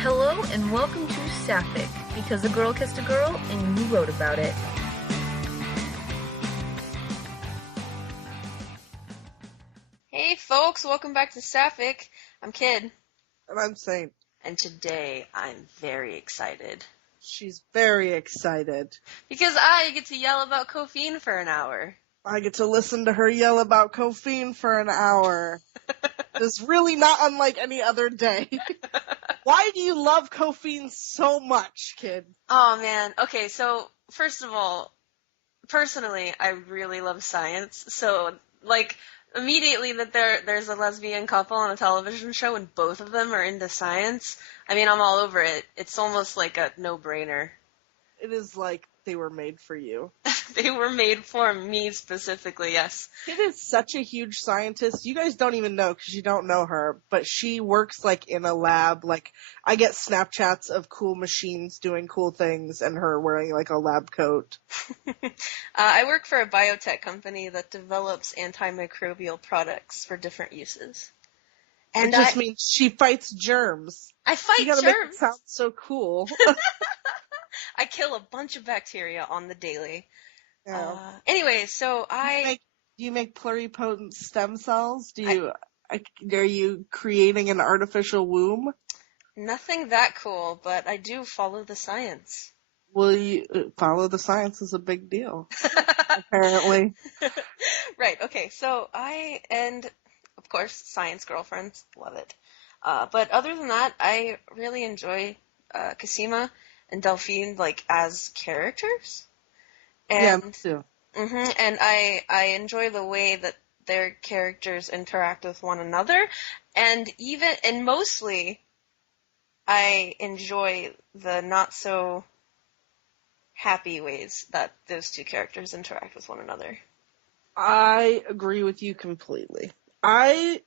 Hello and welcome to Saffic, because a girl kissed a girl and you wrote about it. Hey folks, welcome back to Saffic. I'm Kid. And I'm Saint. And today I'm very excited. She's very excited. Because I get to yell about Cophine for an hour. I get to listen to her yell about Cophine for an hour. It's really not unlike any other day. Why do you love Cophine so much, Kid? Oh man, okay, so first of all, personally, I really love science, so immediately that there's a lesbian couple on a television show and both of them are into science, I mean, I'm all over it. It's almost like a no-brainer. It is like they were made for you. They were made for me specifically, yes. Kid is such a huge scientist. You guys don't even know because you don't know her, but she works in a lab. I get Snapchats of cool machines doing cool things and her wearing a lab coat. I work for a biotech company that develops antimicrobial products for different uses. And it just means she fights germs. I fight germs. You gotta germs. make it sound so cool. I kill a bunch of bacteria on the daily. Yeah. Anyway, so Do you make pluripotent stem cells? Are you creating an artificial womb? Nothing that cool, but I do follow the science. Well, follow the science is a big deal, apparently. Right, okay, so of course, science girlfriends, love it. But other than that, I really enjoy Cosima and Delphine, as characters. And, yeah, me too. Mm-hmm, and I enjoy the way that their characters interact with one another, and mostly, I enjoy the not so happy ways that those two characters interact with one another. I agree with you completely. I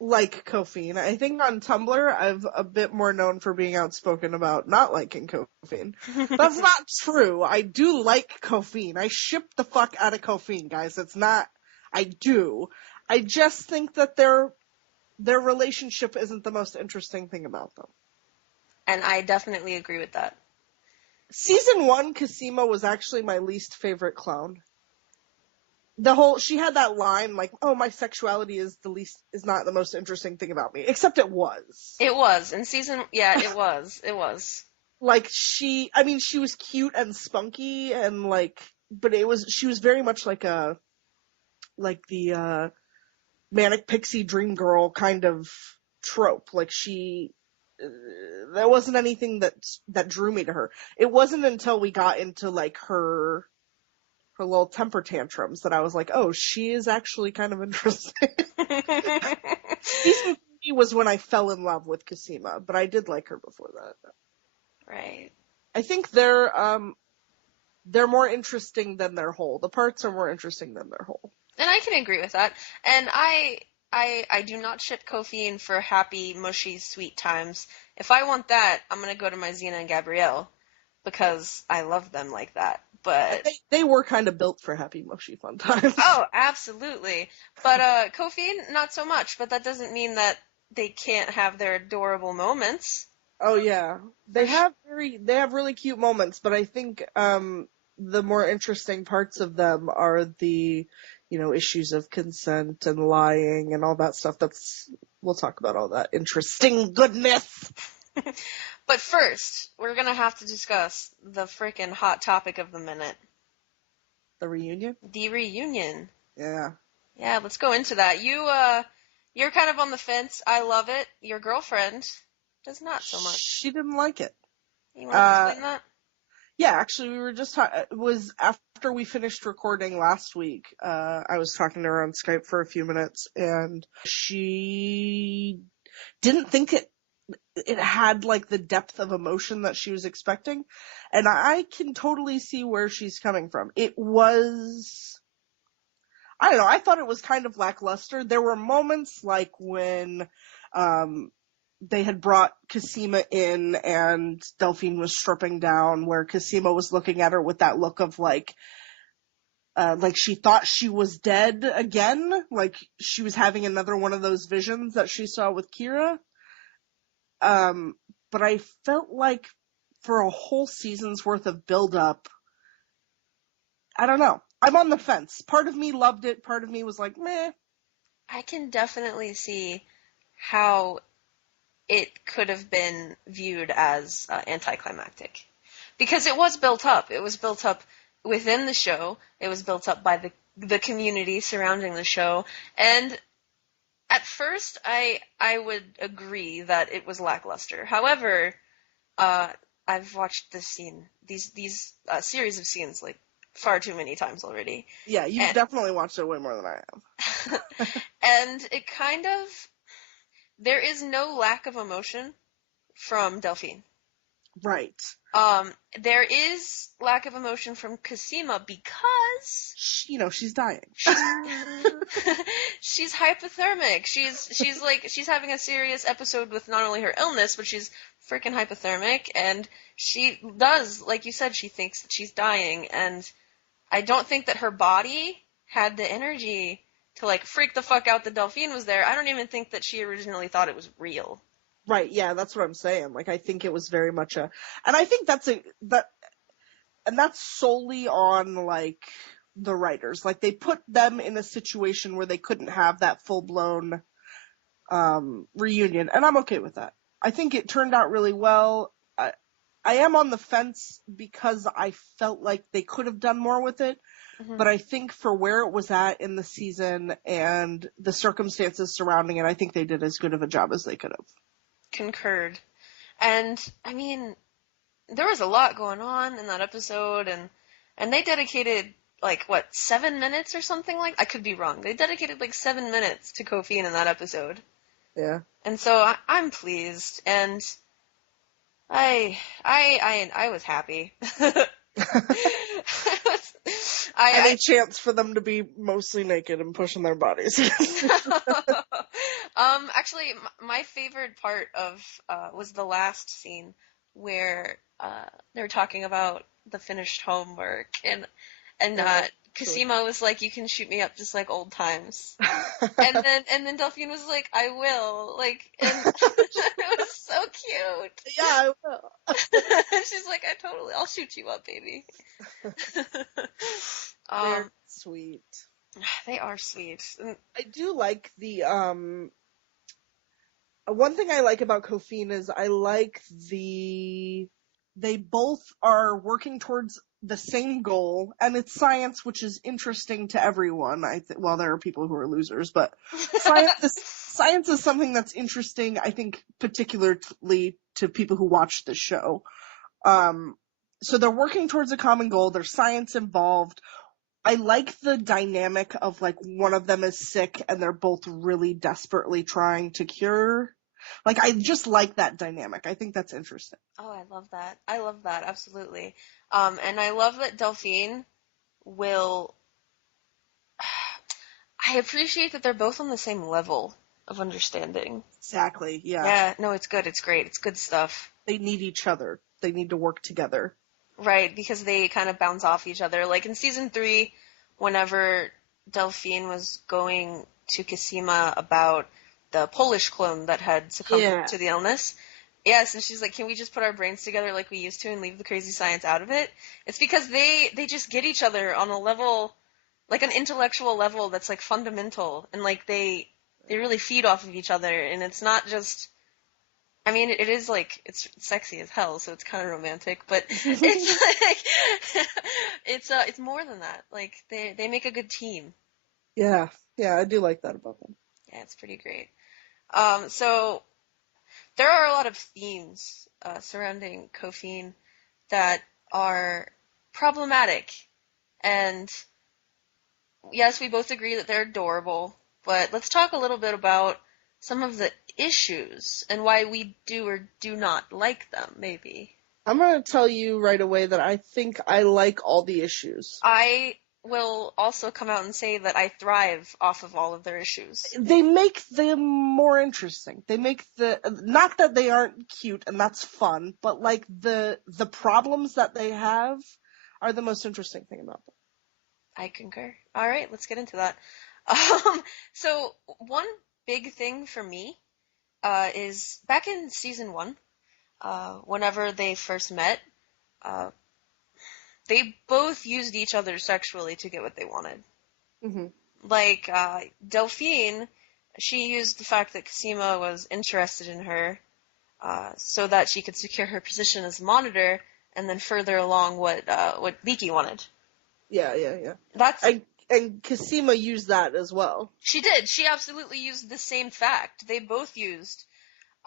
like Cophine. I think on Tumblr, I'm a bit more known for being outspoken about not liking Cophine. That's not true. I do like Cophine. I ship the fuck out of Cophine, guys. I do. I just think that their relationship isn't the most interesting thing about them. And I definitely agree with that. Season 1, Cosima was actually my least favorite clone. She had that line, oh, my sexuality is not the most interesting thing about me. Except it was. It was. In season, yeah, it was. It was. She was cute and spunky and but she was very much the manic pixie dream girl kind of trope. There wasn't anything that drew me to her. It wasn't until we got into her little temper tantrums that I was like, oh, she is actually kind of interesting. Season 3 was when I fell in love with Cosima, but I did like her before that. Right. I think they're more interesting than their whole. The parts are more interesting than their whole. And I can agree with that. And I do not ship Cophine for happy, mushy, sweet times. If I want that, I'm going to go to my Xena and Gabrielle, because I love them like that. But they were kind of built for happy, mushy, fun times. Oh, absolutely. But Cophine, not so much. But that doesn't mean that they can't have their adorable moments. Oh yeah, they have really cute moments. But I think the more interesting parts of them are the issues of consent and lying and all that stuff. We'll talk about all that interesting goodness. But first, we're going to have to discuss the freaking hot topic of the minute. The reunion? The reunion. Yeah. Yeah, let's go into that. You're kind of on the fence. I love it. Your girlfriend does not so much. She didn't like it. You want to explain that? Yeah, actually, we were just it was after we finished recording last week. I was talking to her on Skype for a few minutes, and she didn't think it had the depth of emotion that she was expecting, and I can totally see where she's coming from. It was, I don't know, I thought it was kind of lackluster. There were moments when they had brought Cosima in and Delphine was stripping down, where Cosima was looking at her with that look of she thought she was dead again, she was having another one of those visions that she saw with Kira. but I felt like for a whole season's worth of build-up, I don't know. I'm on the fence. Part of me loved it. Part of me was like, meh. I can definitely see how it could have been viewed as anticlimactic. Because it was built up. It was built up within the show. It was built up by the community surrounding the show. And at first, I would agree that it was lackluster. However, I've watched these series of scenes like far too many times already. Yeah, you've definitely watched it way more than I have. And it kind of, there is no lack of emotion from Delphine. Right. There is lack of emotion from Cosima because she's dying. She's hypothermic. She's having a serious episode with not only her illness, but she's freaking hypothermic, and she does, like you said, she thinks that she's dying, and I don't think that her body had the energy to like freak the fuck out that Delphine was there. I don't even think that she originally thought it was real. Right, yeah, that's what I'm saying. Like, I think it was very much and I think that's solely on, like, the writers. Like, they put them in a situation where they couldn't have that full-blown, reunion, and I'm okay with that. I think it turned out really well. I am on the fence because I felt like they could have done more with it, but I think for where it was at in the season and the circumstances surrounding it, I think they did as good of a job as they could have. Concurred. And, I mean, there was a lot going on in that episode, and they dedicated, 7 minutes or something I could be wrong. They dedicated, 7 minutes to Cophine in that episode. Yeah. And so I'm pleased, and I was happy. Any chance for them to be mostly naked and pushing their bodies. Actually, my favorite part of was the last scene where they were talking about the finished homework, and Cosima was like, "You can shoot me up just like old times," and then Delphine was like, "I will," and it was so cute. Yeah, I will. She's like, I'll shoot you up, baby. They're sweet. They are sweet. I do like the one thing I like about Cophine is I like they both are working towards the same goal, and it's science, which is interesting to everyone. Well, there are people who are losers, but science is something that's interesting, I think, particularly to people who watch the show. So they're working towards a common goal. There's science involved. I like the dynamic of, one of them is sick and they're both really desperately trying to cure. I just like that dynamic. I think that's interesting. Oh, I love that. I love that, absolutely. And I love that Delphine will... I appreciate that they're both on the same level of understanding. Exactly, yeah. Yeah, no, it's good. It's great. It's good stuff. They need each other. They need to work together. Right, because they kind of bounce off each other. Like in season 3, whenever Delphine was going to Cosima about the Polish clone that had succumbed to the illness. Yes, and she's like, can we just put our brains together like we used to and leave the crazy science out of it? It's because they just get each other on a level, like an intellectual level that's fundamental, and they really feed off of each other, and it's not just... I mean, it is it's sexy as hell, so it's kind of romantic, but it's more than that. They make a good team. Yeah, I do like that about them. Yeah, it's pretty great. So there are a lot of themes surrounding Cophine that are problematic, and yes, we both agree that they're adorable, but let's talk a little bit about some of the issues and why we do or do not like them, maybe. I'm going to tell you right away that I think I like all the issues. I will also come out and say that I thrive off of all of their issues. They make them more interesting. They make not that they aren't cute and that's fun, but the problems that they have are the most interesting thing about them. I concur. All right, let's get into that. So one big thing for me is back in season 1, whenever they first met, uh, they both used each other sexually to get what they wanted. Mm-hmm. Like, Delphine, she used the fact that Cosima was interested in her, so that she could secure her position as monitor, and then further along what Leaky wanted. Yeah. That's And Cosima used that as well. She did. She absolutely used the same fact. They both used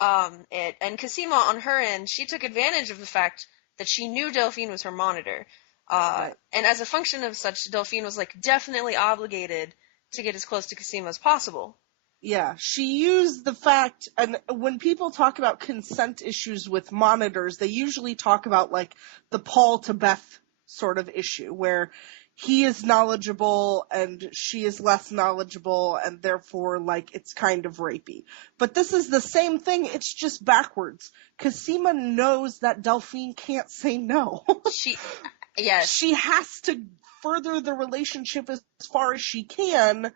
it. And Cosima, on her end, she took advantage of the fact that she knew Delphine was her monitor. Right. And as a function of such, Delphine was like definitely obligated to get as close to Cosima as possible. Yeah, she used the fact, and when people talk about consent issues with monitors, they usually talk about like the Paul to Beth sort of issue, where he is knowledgeable and she is less knowledgeable, and therefore, like, it's kind of rapey. But this is the same thing, it's just backwards. Cosima knows that Delphine can't say no. Yes. She has to further the relationship as far as she can,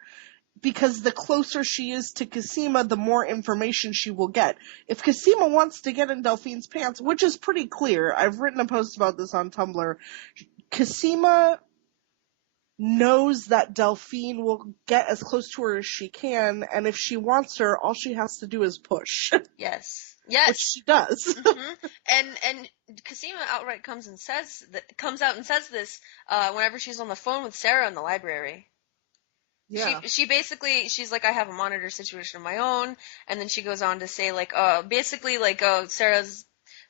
because the closer she is to Cosima, the more information she will get. If Cosima wants to get in Delphine's pants, which is pretty clear, I've written a post about this on Tumblr, Cosima knows that Delphine will get as close to her as she can, and if she wants her, all she has to do is push. Yes. Which she does. Mm-hmm. And Cosima outright comes out and says this whenever she's on the phone with Sarah in the library. Yeah. She's like, I have a monitor situation of my own, and then she goes on to say, like, basically, like, Sarah's,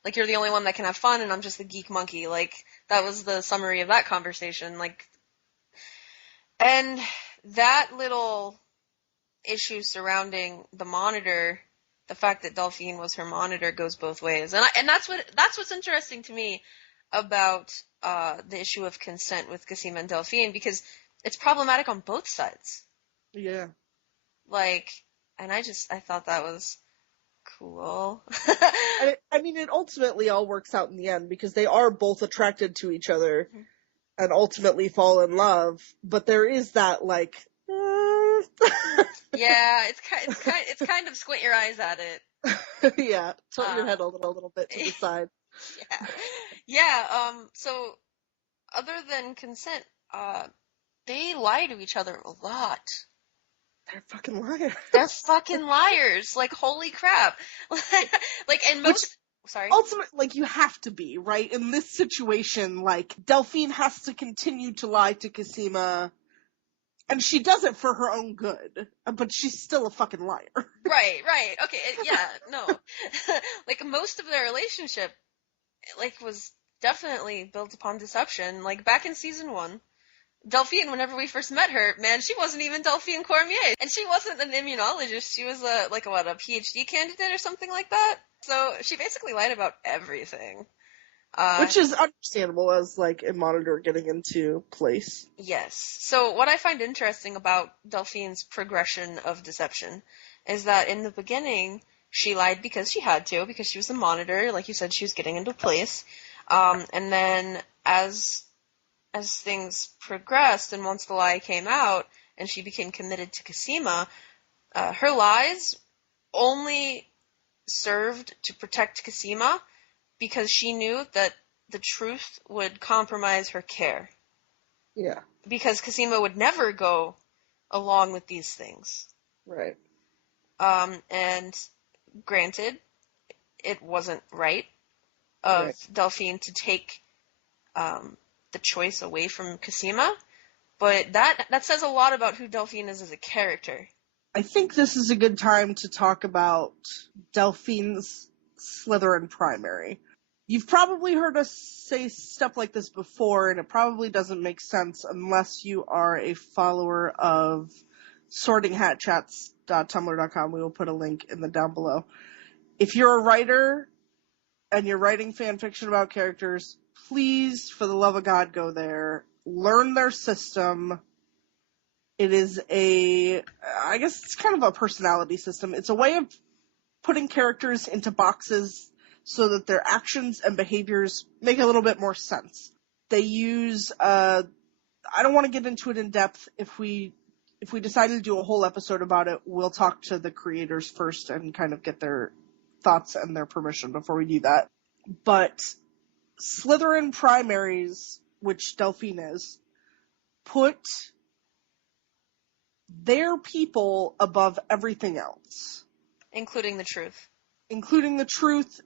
like, you're the only one that can have fun, and I'm just the geek monkey. Like, that was the summary of that conversation. Like, and that little issue surrounding the monitor, the fact that Delphine was her monitor, goes both ways. And that's what's interesting to me about the issue of consent with Cosima and Delphine, because it's problematic on both sides. Yeah. Like, and I thought that was cool. I mean, it ultimately all works out in the end, because they are both attracted to each other and ultimately fall in love, but there is that, like, yeah, it's kind of squint your eyes at it. Yeah, tilt your head a little bit to the side. Yeah. So, other than consent, they lie to each other a lot. They're fucking liars. They're fucking liars. Like, holy crap. Like, and most... Sorry? Ultimately, like, you have to be, right? In this situation, like, Delphine has to continue to lie to Cosima, and she does it for her own good, but she's still a fucking liar. Right. Okay, yeah, no. Like, most of their relationship, like, was definitely built upon deception. Like, back in season 1, Delphine, whenever we first met her, man, she wasn't even Delphine Cormier. And she wasn't an immunologist. She was a PhD candidate or something like that. So she basically lied about everything. Which is understandable as, like, a monitor getting into place. Yes. So what I find interesting about Delphine's progression of deception is that in the beginning, she lied because she had to, because she was a monitor. Like you said, she was getting into place. And then as things progressed, and once the lie came out and she became committed to Cosima, her lies only served to protect Cosima because she knew that the truth would compromise her care. Yeah. Because Cosima would never go along with these things. Right. And granted, it wasn't right of Delphine to take the choice away from Cosima, but that says a lot about who Delphine is as a character. I think this is a good time to talk about Delphine's Slytherin primary. You've probably heard us say stuff like this before, and it probably doesn't make sense unless you are a follower of sortinghatchats.tumblr.com. We will put a link in the down below. If you're a writer and you're writing fan fiction about characters, please, for the love of God, go there. Learn their system. It is I guess it's kind of a personality system. It's a way of putting characters into boxes so that their actions and behaviors make a little bit more sense. They use, I don't want to get into it in depth. If we decide to do a whole episode about it, we'll talk to the creators first and kind of get their thoughts and their permission before we do that. but Slytherin primaries, which Delphine is, put their people above everything else. Including the truth. Including the truth.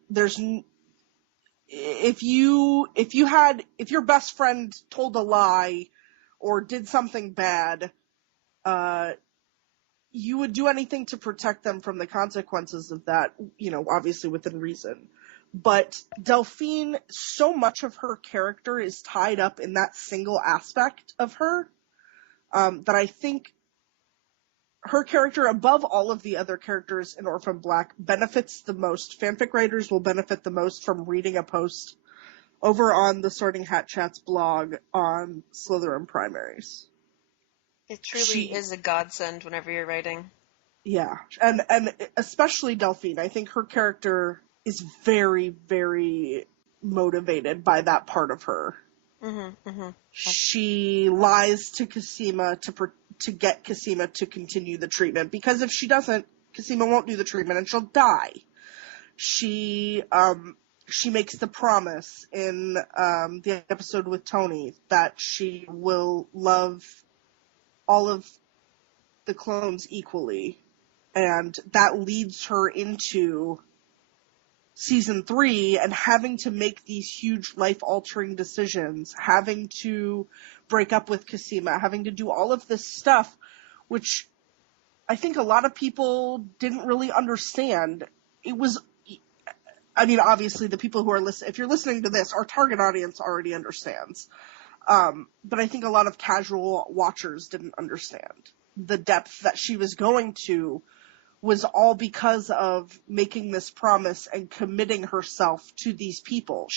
If your best friend told a lie or did something bad, you would do anything to protect them from the consequences of that, obviously within reason. But Delphine, so much of her character is tied up in that single aspect of her, that I think her character, above all of the other characters in Orphan Black, benefits the most. Fanfic writers will benefit the most from reading a post over on the Sorting Hat Chat's blog on Slytherin primaries. It truly is a godsend whenever you're writing. Yeah, and especially Delphine. I think her character is very, very motivated by that part of her. Mm-hmm, mm-hmm. She lies to Cosima to get Cosima to continue the treatment, because if she doesn't, Cosima won't do the treatment and she'll die. She makes the promise in the episode with Tony that she will love all of the clones equally, and that leads her into season 3 and having to make these huge life-altering decisions, having to break up with Cosima, having to do all of this stuff, which I think a lot of people didn't really understand. Obviously the people who are listening, if you're listening to this, our target audience already understands. But I think a lot of casual watchers didn't understand the depth that she was going to was all because of making this promise and committing herself to these people.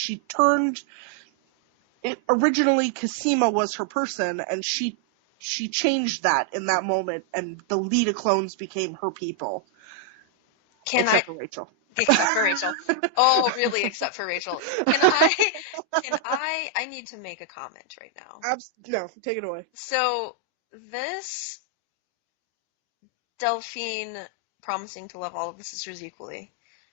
Originally Cosima was her person, and she changed that in that moment, and the Leda clones became her people. Except for Rachel. Except for Rachel. Oh, really, except for Rachel. I need to make a comment right now. No, take it away. So, this Delphine promising to love all of the sisters equally,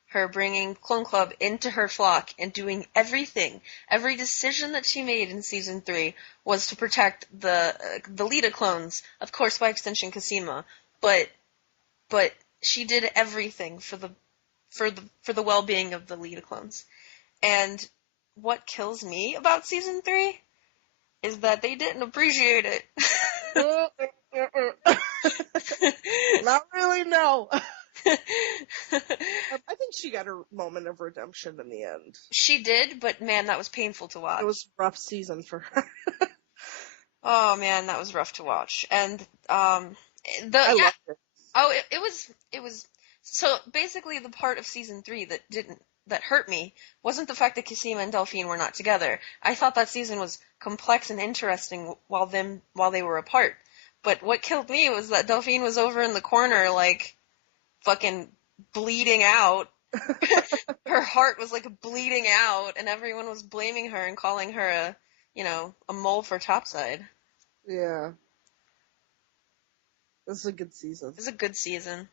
her bringing Clone Club into her flock and doing everything, every decision that she made in season 3 was to protect the Leda clones, of course by extension Cosima, but she did everything for the well-being of the Leda clones. And what kills me about season 3 is that they didn't appreciate it. Not really, no. I think she got her moment of redemption in the end. She did, but man, that was painful to watch. It was a rough season for her. Oh man, that was rough to watch. And I loved it. Oh, it was so basically the part of season 3 that hurt me wasn't the fact that Cosima and Delphine were not together. I thought that season was complex and interesting while they were apart. But what killed me was that Delphine was over in the corner, like, fucking bleeding out. Her heart was, like, bleeding out, and everyone was blaming her and calling her a mole for topside. Yeah. This is a good season. It was a good season.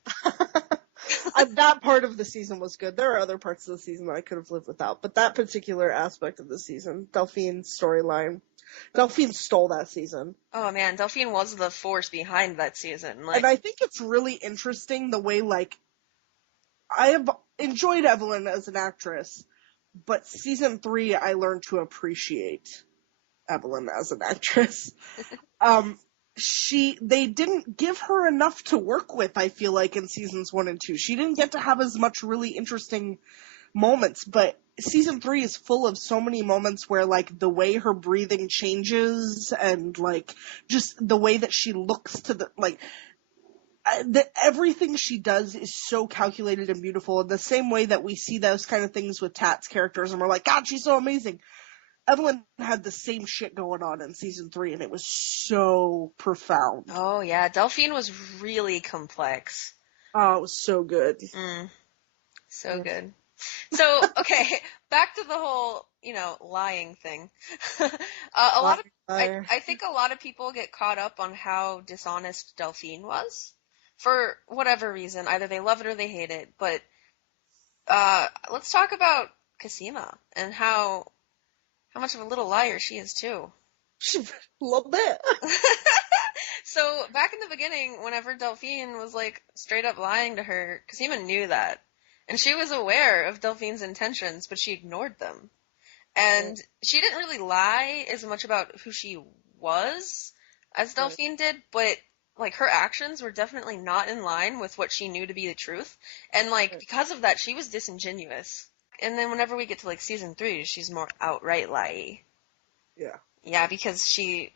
That part of the season was good. There are other parts of the season that I could have lived without, but that particular aspect of the season, Delphine's storyline, Delphine stole that season. Oh man, Delphine was the force behind that season. Like, and I think it's really interesting the way, like, I have enjoyed Evelyn as an actress, but season 3 I learned to appreciate Evelyn as an actress. They didn't give her enough to work with, I feel like, in seasons 1 and 2. She didn't get to have as much really interesting moments, but season 3 is full of so many moments where, like, the way her breathing changes and, like, just the way that she looks to everything she does is so calculated and beautiful, in the same way that we see those kind of things with Tat's characters and we're like, God, she's so amazing. Evelyn had the same shit going on in season 3, and it was so profound. Oh, yeah. Delphine was really complex. Oh, it was so good. So good. So, okay, back to the whole, lying thing. I think a lot of people get caught up on how dishonest Delphine was. For whatever reason. Either they love it or they hate it. But let's talk about Cosima and how much of a little liar she is too. A little bit. So back in the beginning, whenever Delphine was like straight up lying to her, Cosima knew that. And she was aware of Delphine's intentions, but she ignored them. And she didn't really lie as much about who she was as Delphine did, but like her actions were definitely not in line with what she knew to be the truth. And like because of that, she was disingenuous. And then whenever we get to like season 3, she's more outright lie. Yeah. Yeah, because she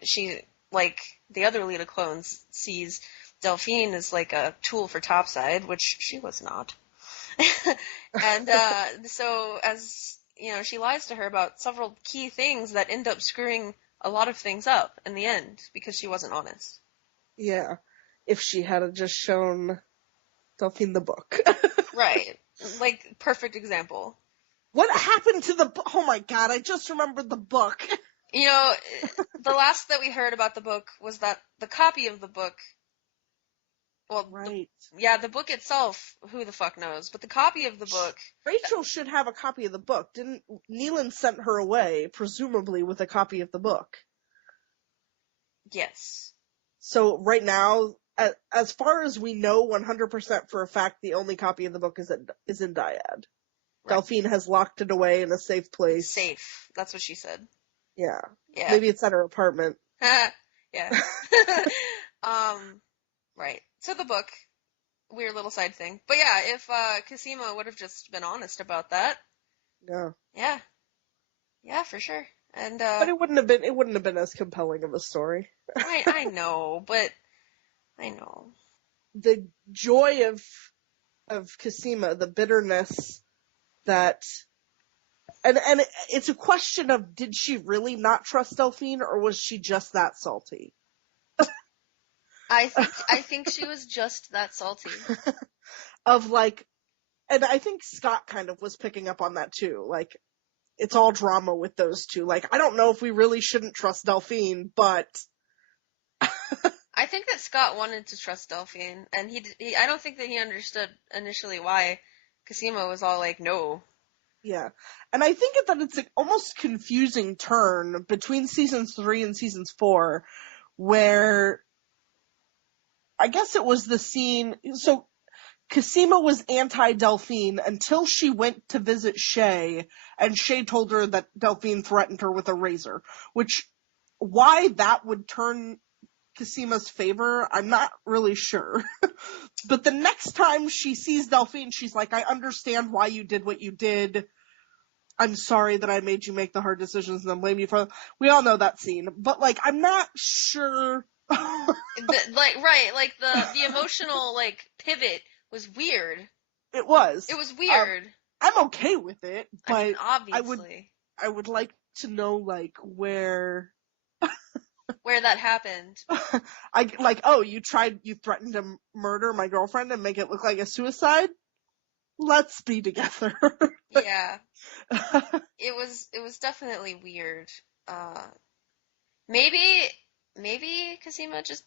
like the other Lita clones sees Delphine as like a tool for Topside, which she was not. And so as you know, she lies to her about several key things that end up screwing a lot of things up in the end because she wasn't honest. Yeah. If she had just shown Delphine the book. Right. Like, perfect example. What happened to the book? Oh my god, I just remembered the book. You know, the last that we heard about the book was that the copy of the book, well, Right. the book itself, who the fuck knows, but the copy of the book... Rachel should have a copy of the book. Didn't Neelan sent her away, presumably with a copy of the book? Yes. So right now, as far as we know 100% for a fact, the only copy of the book is in Dyad. Right. Delphine has locked it away in a safe place. Safe. That's what she said. Yeah. Yeah. Maybe it's at her apartment. Yeah. Right. So the book, weird little side thing. But yeah, if Cosima would have just been honest about that. Yeah. Yeah. Yeah, for sure. And but it wouldn't have been as compelling of a story. I know, but I know. The joy of Cosima, the bitterness that and it's a question of, did she really not trust Delphine, or was she just that salty? I think she was just that salty. Of like, and I think Scott kind of was picking up on that too. Like, it's all drama with those two. Like, I don't know if we really shouldn't trust Delphine, but I think that Scott wanted to trust Delphine, and he I don't think that he understood initially why Cosima was all like, no. Yeah. And I think that it's an almost confusing turn between seasons 3 and seasons 4, where I guess it was the scene, so Cosima was anti-Delphine until she went to visit Shay, and Shay told her that Delphine threatened her with a razor, which, why that would turn Cosima's favor, I'm not really sure. But the next time she sees Delphine, she's like, I understand why you did what you did. I'm sorry that I made you make the hard decisions and then blame you for them. We all know that scene. But, like, I'm not sure. The emotional, like, pivot was weird. It was. It was weird. I'm okay with it, but I mean, obviously. I would like to know, like, where that happened. You threatened to murder my girlfriend and make it look like a suicide? Let's be together. Yeah. It was definitely weird. Maybe Cosima just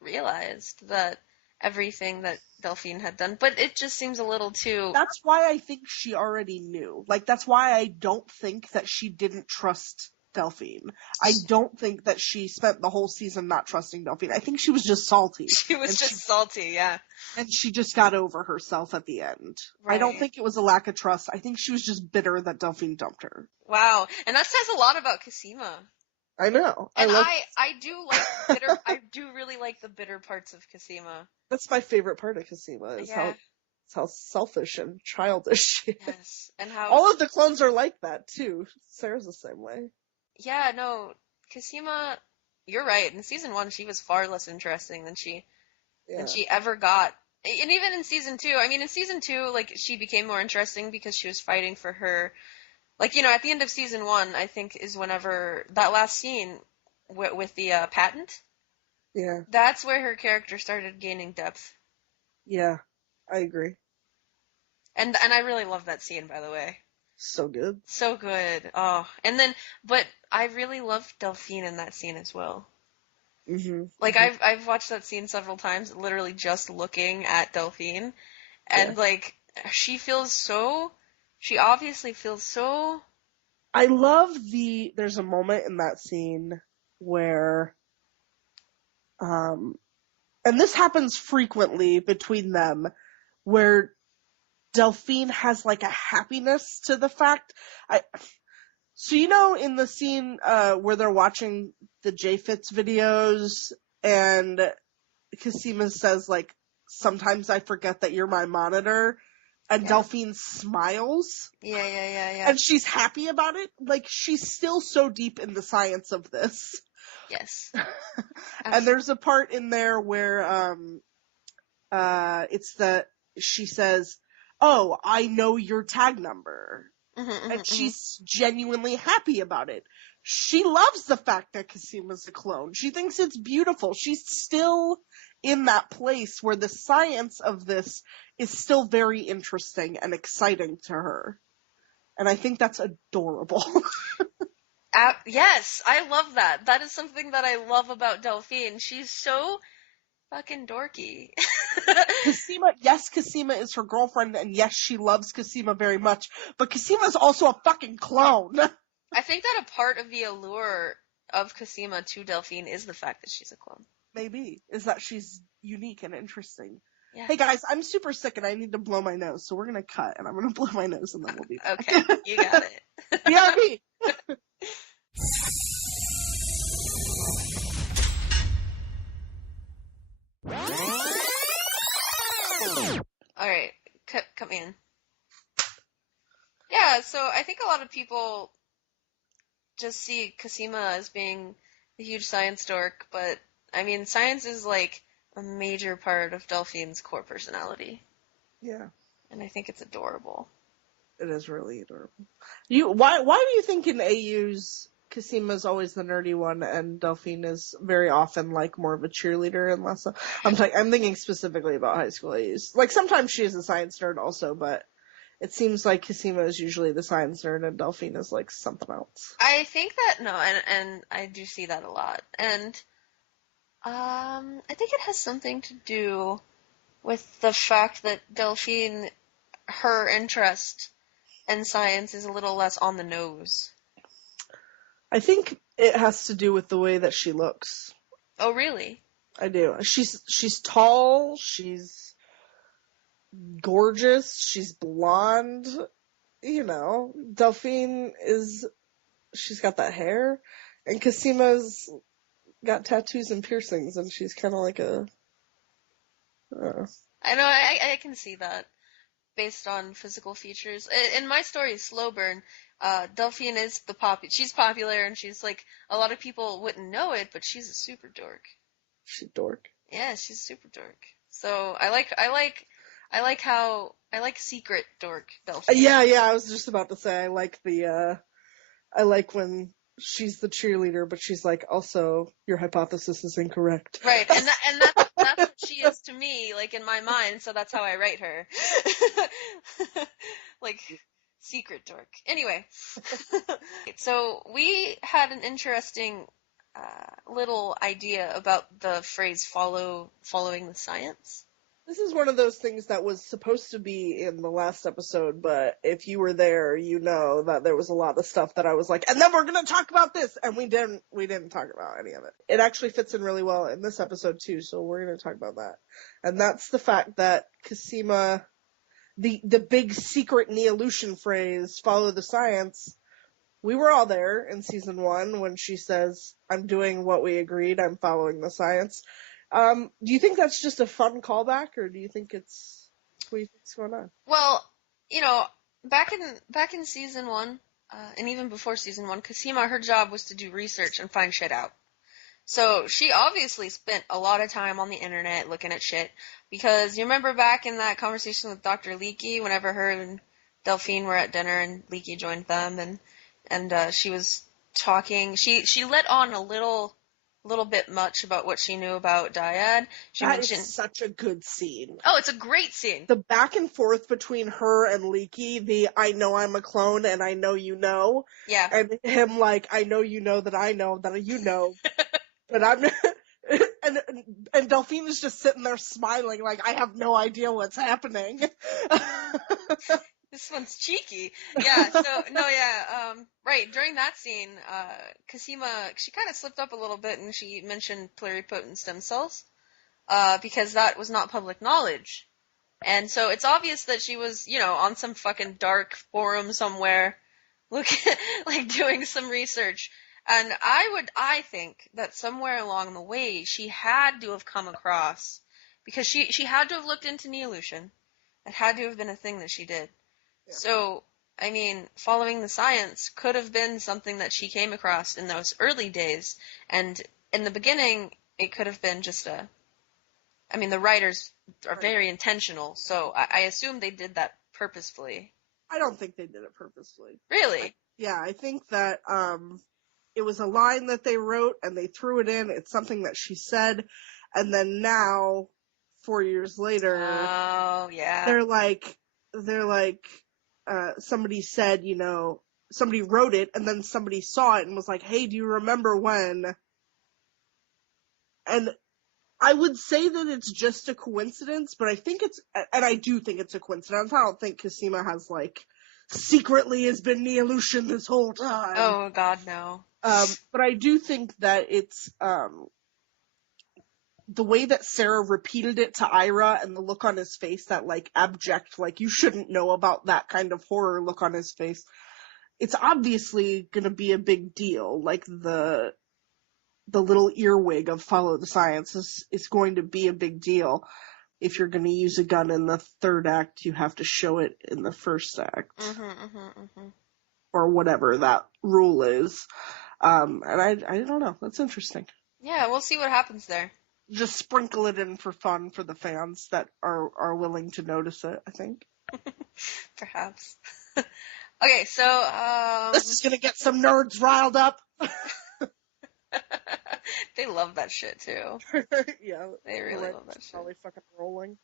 realized that everything that Delphine had done, but it just seems a little too... That's why I think she already knew. Like, that's why I don't think that she didn't trust Delphine. I don't think that she spent the whole season not trusting Delphine. I think she was just salty. She was salty, yeah. And she just got over herself at the end. Right. I don't think it was a lack of trust. I think she was just bitter that Delphine dumped her. Wow. And that says a lot about Cosima. I know. And I do like bitter. I do really like the bitter parts of Cosima. That's my favorite part of Cosima, is how selfish and childish she is. Yes. And how all of the clones are like that too. Sarah's the same way. Yeah, no, Cosima, you're right. In season 1, she was far less interesting than she ever got. And even in season 2, I mean, in season 2, like, she became more interesting because she was fighting for her. Like, you know, at the end of season 1, I think, is whenever that last scene with the patent. Yeah. That's where her character started gaining depth. Yeah, I agree. And I really love that scene, by the way. So good. So good. Oh, and then, but I really loved Delphine in that scene as well. Mm-hmm. Like, I've watched that scene several times, literally just looking at Delphine, and like, she feels so She obviously feels so... I love there's a moment in that scene where, and this happens frequently between them, where Delphine has like a happiness to the fact, so in the scene, where they're watching the J-Fits videos and Cosima says like, sometimes I forget that you're my monitor, and Delphine smiles. Yeah. And she's happy about it. Like, she's still so deep in the science of this. Yes. And there's a part in there where, she says, oh, I know your tag number. And she's genuinely happy about it. She loves the fact that Cosima's a clone. She thinks it's beautiful. She's still in that place where the science of this is still very interesting and exciting to her. And I think that's adorable. Yes, I love that. That is something that I love about Delphine. She's so fucking dorky. Cosima is her girlfriend, and yes, she loves Cosima very much, but Cosima is also a fucking clone. I think that a part of the allure of Cosima to Delphine is the fact that she's a clone. Maybe. Is that she's unique and interesting. Yeah. Hey guys, I'm super sick and I need to blow my nose, so we're gonna cut, and I'm gonna blow my nose and then we'll be back. Okay, you got it. BRB! Alright, cut me in. Yeah, so I think a lot of people just see Cosima as being a huge science dork, but, I mean, science is, like, a major part of Delphine's core personality. Yeah. And I think it's adorable. It is really adorable. Why do you think in AU's Cosima's always the nerdy one and Delphine is very often like more of a cheerleader and less I'm thinking specifically about high school AUs. Like sometimes she is a science nerd also, but it seems like Cosima is usually the science nerd and Delphine is like something else. I think that and I do see that a lot. And I think it has something to do with the fact that Delphine, her interest in science is a little less on the nose. I think it has to do with the way that she looks. Oh, really? I do. She's tall, she's gorgeous, she's blonde, Delphine she's got that hair, and Cosima's got tattoos and piercings, and she's kind of like a... I know, I can see that, based on physical features. In my story, Slow Burn, Delphine is she's popular, and she's like, a lot of people wouldn't know it, but she's a super dork. She's dork? Yeah, she's super dork. So, I like secret dork Delphine. Yeah, I was just about to say, I like when she's the cheerleader, but she's like, also, your hypothesis is incorrect. Right, and that's what she is to me, like, in my mind, so that's how I write her. Like, secret dork. Anyway. So, we had an interesting little idea about the phrase following the science. This is one of those things that was supposed to be in the last episode, but if you were there, you know that there was a lot of stuff that I was like, and then we're going to talk about this, and we didn't talk about any of it. It actually fits in really well in this episode too, so we're going to talk about that. And that's the fact that Cosima, the big secret Neolution phrase, follow the science, we were all there in season 1 when she says, I'm doing what we agreed, I'm following the science. Do you think that's just a fun callback, or do you think what do you think's going on? Well, back in season 1, and even before season 1, Cosima, her job was to do research and find shit out. So she obviously spent a lot of time on the internet looking at shit, because you remember back in that conversation with Dr. Leakey, whenever her and Delphine were at dinner and Leakey joined them, and she was talking, she let on a little bit much about what she knew about Dyad. That is such a good scene. Oh, it's a great scene. The back and forth between her and Leakey, the I know I'm a clone and I know you know. Yeah. And him like, I know you know that I know that you know. But I'm... and Delphine is just sitting there smiling like, I have no idea what's happening. This one's cheeky. Yeah, so, no, yeah, right, during that scene, Cosima, she kind of slipped up a little bit and she mentioned pluripotent stem cells, because that was not public knowledge. And so it's obvious that she was, on some fucking dark forum somewhere, like doing some research. And I think that somewhere along the way, she had to have come across, because she had to have looked into Neolution. It had to have been a thing that she did. Yeah. So, I mean, following the science could have been something that she came across in those early days. And in the beginning, it could have been just the writers are very intentional, so I assume they did that purposefully. I don't think they did it purposefully. Really? I think that it was a line that they wrote and they threw it in. It's something that she said, and then now, 4 years later, oh yeah, they're like, somebody said, somebody wrote it, and then somebody saw it and was like, hey, do you remember when? And I would say that it's just a coincidence, but I do think it's a coincidence. I don't think Cosima has, secretly has been Neolution this whole time. Oh god, no. But I do think that it's, the way that Sarah repeated it to Ira and the look on his face, that, abject, you shouldn't know about that kind of horror look on his face, it's obviously gonna be a big deal. The little earwig of Follow the Science is going to be a big deal. If you're going to use a gun in the third act, you have to show it in the first act. Or whatever that rule is. And I don't know. That's interesting. Yeah, we'll see what happens there. Just sprinkle it in for fun for the fans that are willing to notice it, I think. Perhaps. Okay, so, this is going to get some nerds riled up. They love that shit too. Yeah, they really love that shit. Probably fucking rolling.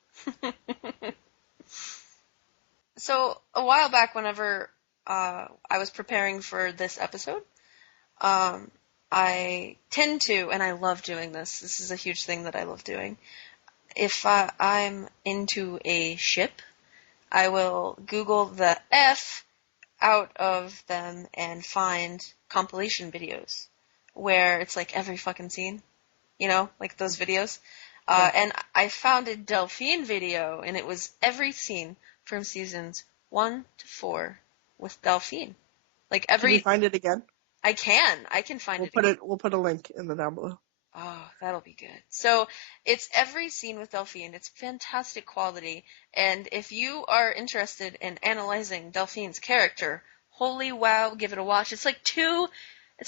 So a while back, whenever I was preparing for this episode, I tend to, and I love doing this. This is a huge thing that I love doing. If I'm into a ship, I will Google the F out of them and find compilation videos where it's every fucking scene, those videos. Yeah. And I found a Delphine video, and it was every scene from seasons 1 to 4 with Delphine. Can you find it again? I can find it again. We'll put a link in the down below. Oh, that'll be good. So, it's every scene with Delphine. It's fantastic quality. And if you are interested in analyzing Delphine's character, holy wow, give it a watch. It's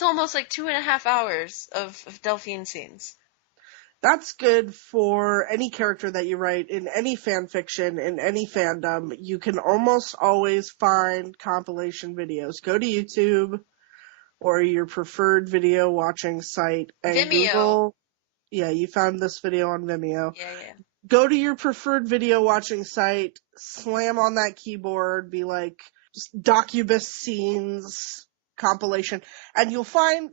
almost 2.5 hours of Delphine scenes. That's good for any character that you write in any fan fiction, in any fandom. You can almost always find compilation videos. Go to YouTube or your preferred video watching site and Vimeo. Google. Yeah, you found this video on Vimeo. Yeah. Go to your preferred video watching site, slam on that keyboard, be like, just Docubus scenes, compilation, and you'll find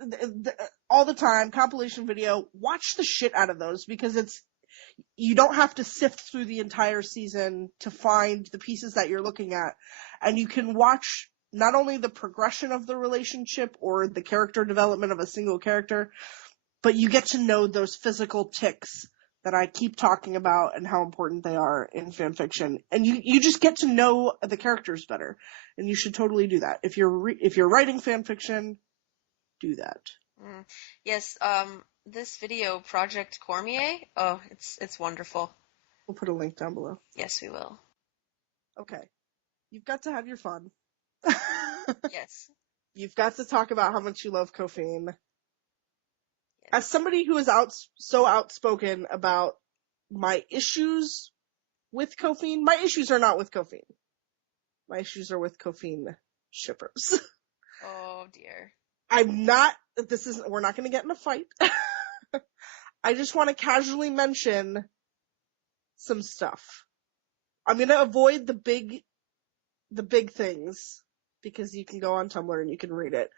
all the time compilation video. Watch the shit out of those, because you don't have to sift through the entire season to find the pieces that you're looking at, and you can watch not only the progression of the relationship or the character development of a single character, but you get to know those physical tics that I keep talking about and how important they are in fan fiction. And you just get to know the characters better. And you should totally do that. If you're writing fan fiction, do that. Yes, this video, Project Cormier, it's wonderful. We'll put a link down below. Yes, we will. Okay. You've got to have your fun. Yes. You've got to talk about how much you love Cophine. As somebody who is so outspoken about my issues with Cophine, my issues are not with Cophine. My issues are with Cophine shippers. Oh dear. We're not going to get in a fight. I just want to casually mention some stuff. I'm going to avoid the big things, because you can go on Tumblr and you can read it.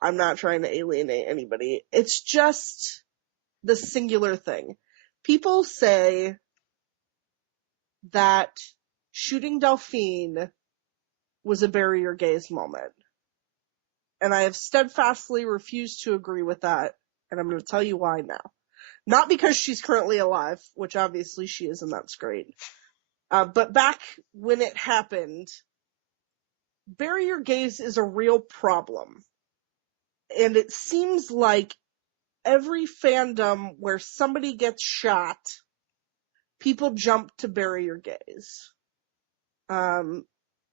I'm not trying to alienate anybody. It's just the singular thing. People say that shooting Delphine was a bury your gays moment. And I have steadfastly refused to agree with that, and I'm going to tell you why now. Not because she's currently alive, which obviously she is, and that's great. But back when it happened, bury your gays is a real problem. And it seems like every fandom where somebody gets shot, people jump to bury your gays.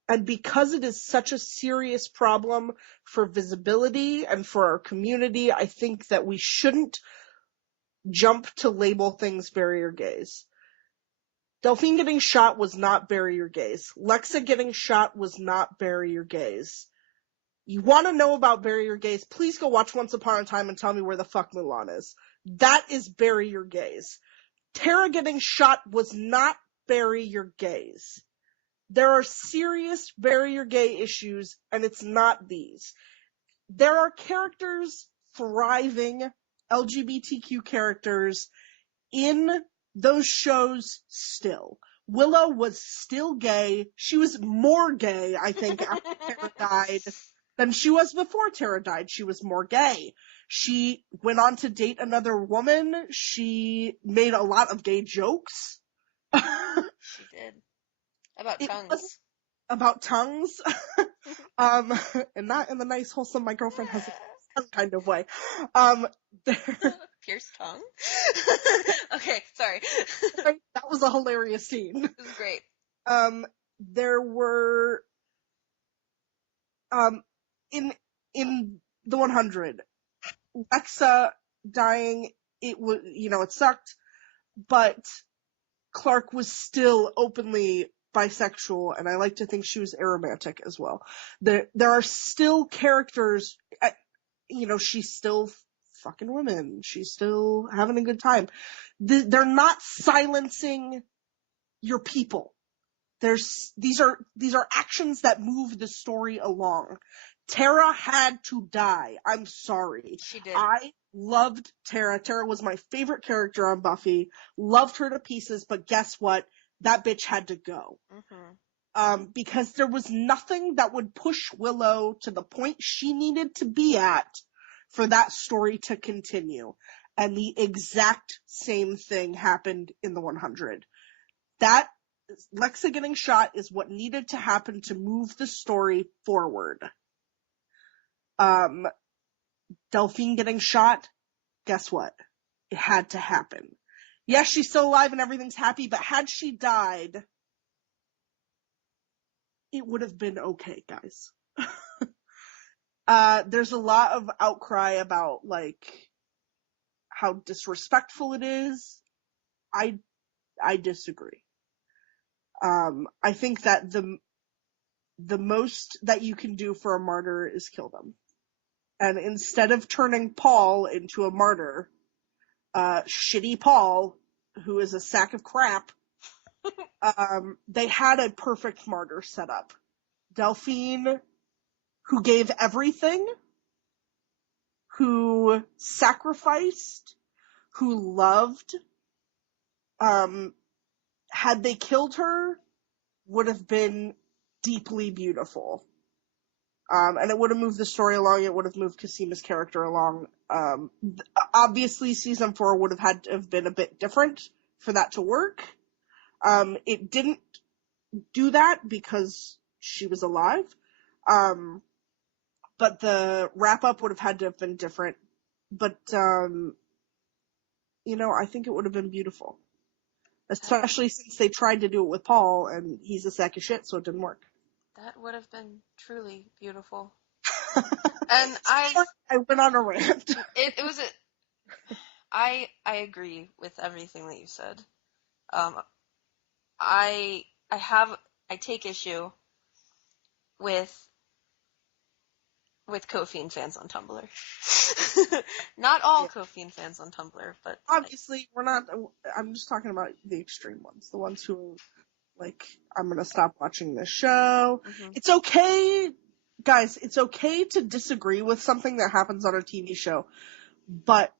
And because it is such a serious problem for visibility and for our community, I think that we shouldn't jump to label things bury your gays. Delphine getting shot was not bury your gays. Lexa getting shot was not bury your gays. You want to know about bury your gays? Please go watch Once Upon a Time and tell me where the fuck Mulan is. That is bury your gays. Tara getting shot was not bury your gays. There are serious bury your gay issues, and it's not these. There are characters, thriving LGBTQ characters, in those shows still. Willow was still gay. She was more gay, I think, after Tara died than she was before Tara died. She was more gay. She went on to date another woman. She made a lot of gay jokes. She did. About tongues. About tongues. And not in the nice, wholesome, my girlfriend has a tongue kind of way. Pierced tongue? Okay, sorry. That was a hilarious scene. It was great. There were, in the 100, Lexa dying, it was, it sucked, but Clark was still openly bisexual, and I like to think she was aromantic as well. There are still characters, she's still fucking women. She's still having a good time. They're not silencing your people. These are actions that move the story along. Tara had to die. I'm sorry. She did. I loved Tara. Tara was my favorite character on Buffy. Loved her to pieces, but guess what? That bitch had to go. Mm-hmm. Because there was nothing that would push Willow to the point she needed to be at for that story to continue. And the exact same thing happened in the 100. That Lexa getting shot is what needed to happen to move the story forward. Delphine getting shot, guess what? It had to happen. Yes, she's still alive and everything's happy, but had she died, it would have been okay, guys. There's a lot of outcry about, how disrespectful it is. I disagree. I think that the most that you can do for a martyr is kill them. And instead of turning Paul into a martyr, shitty Paul, who is a sack of crap, they had a perfect martyr set up. Delphine, who gave everything, who sacrificed, who loved, had they killed her, would have been deeply beautiful. And it would have moved the story along, it would have moved Casima's character along. Obviously, season 4 would have had to have been a bit different for that to work. It didn't do that because she was alive. But the wrap-up would have had to have been different. But, I think it would have been beautiful. Especially since they tried to do it with Paul, and he's a sack of shit, so it didn't work. That would have been truly beautiful. And I went on a rant. I agree with everything that you said. I take issue with Cophine fans on Tumblr. Not all Cophine fans on Tumblr, but obviously I'm just talking about the extreme ones, the ones who I'm gonna stop watching this show. Mm-hmm. It's okay, guys, it's okay to disagree with something that happens on a TV show, but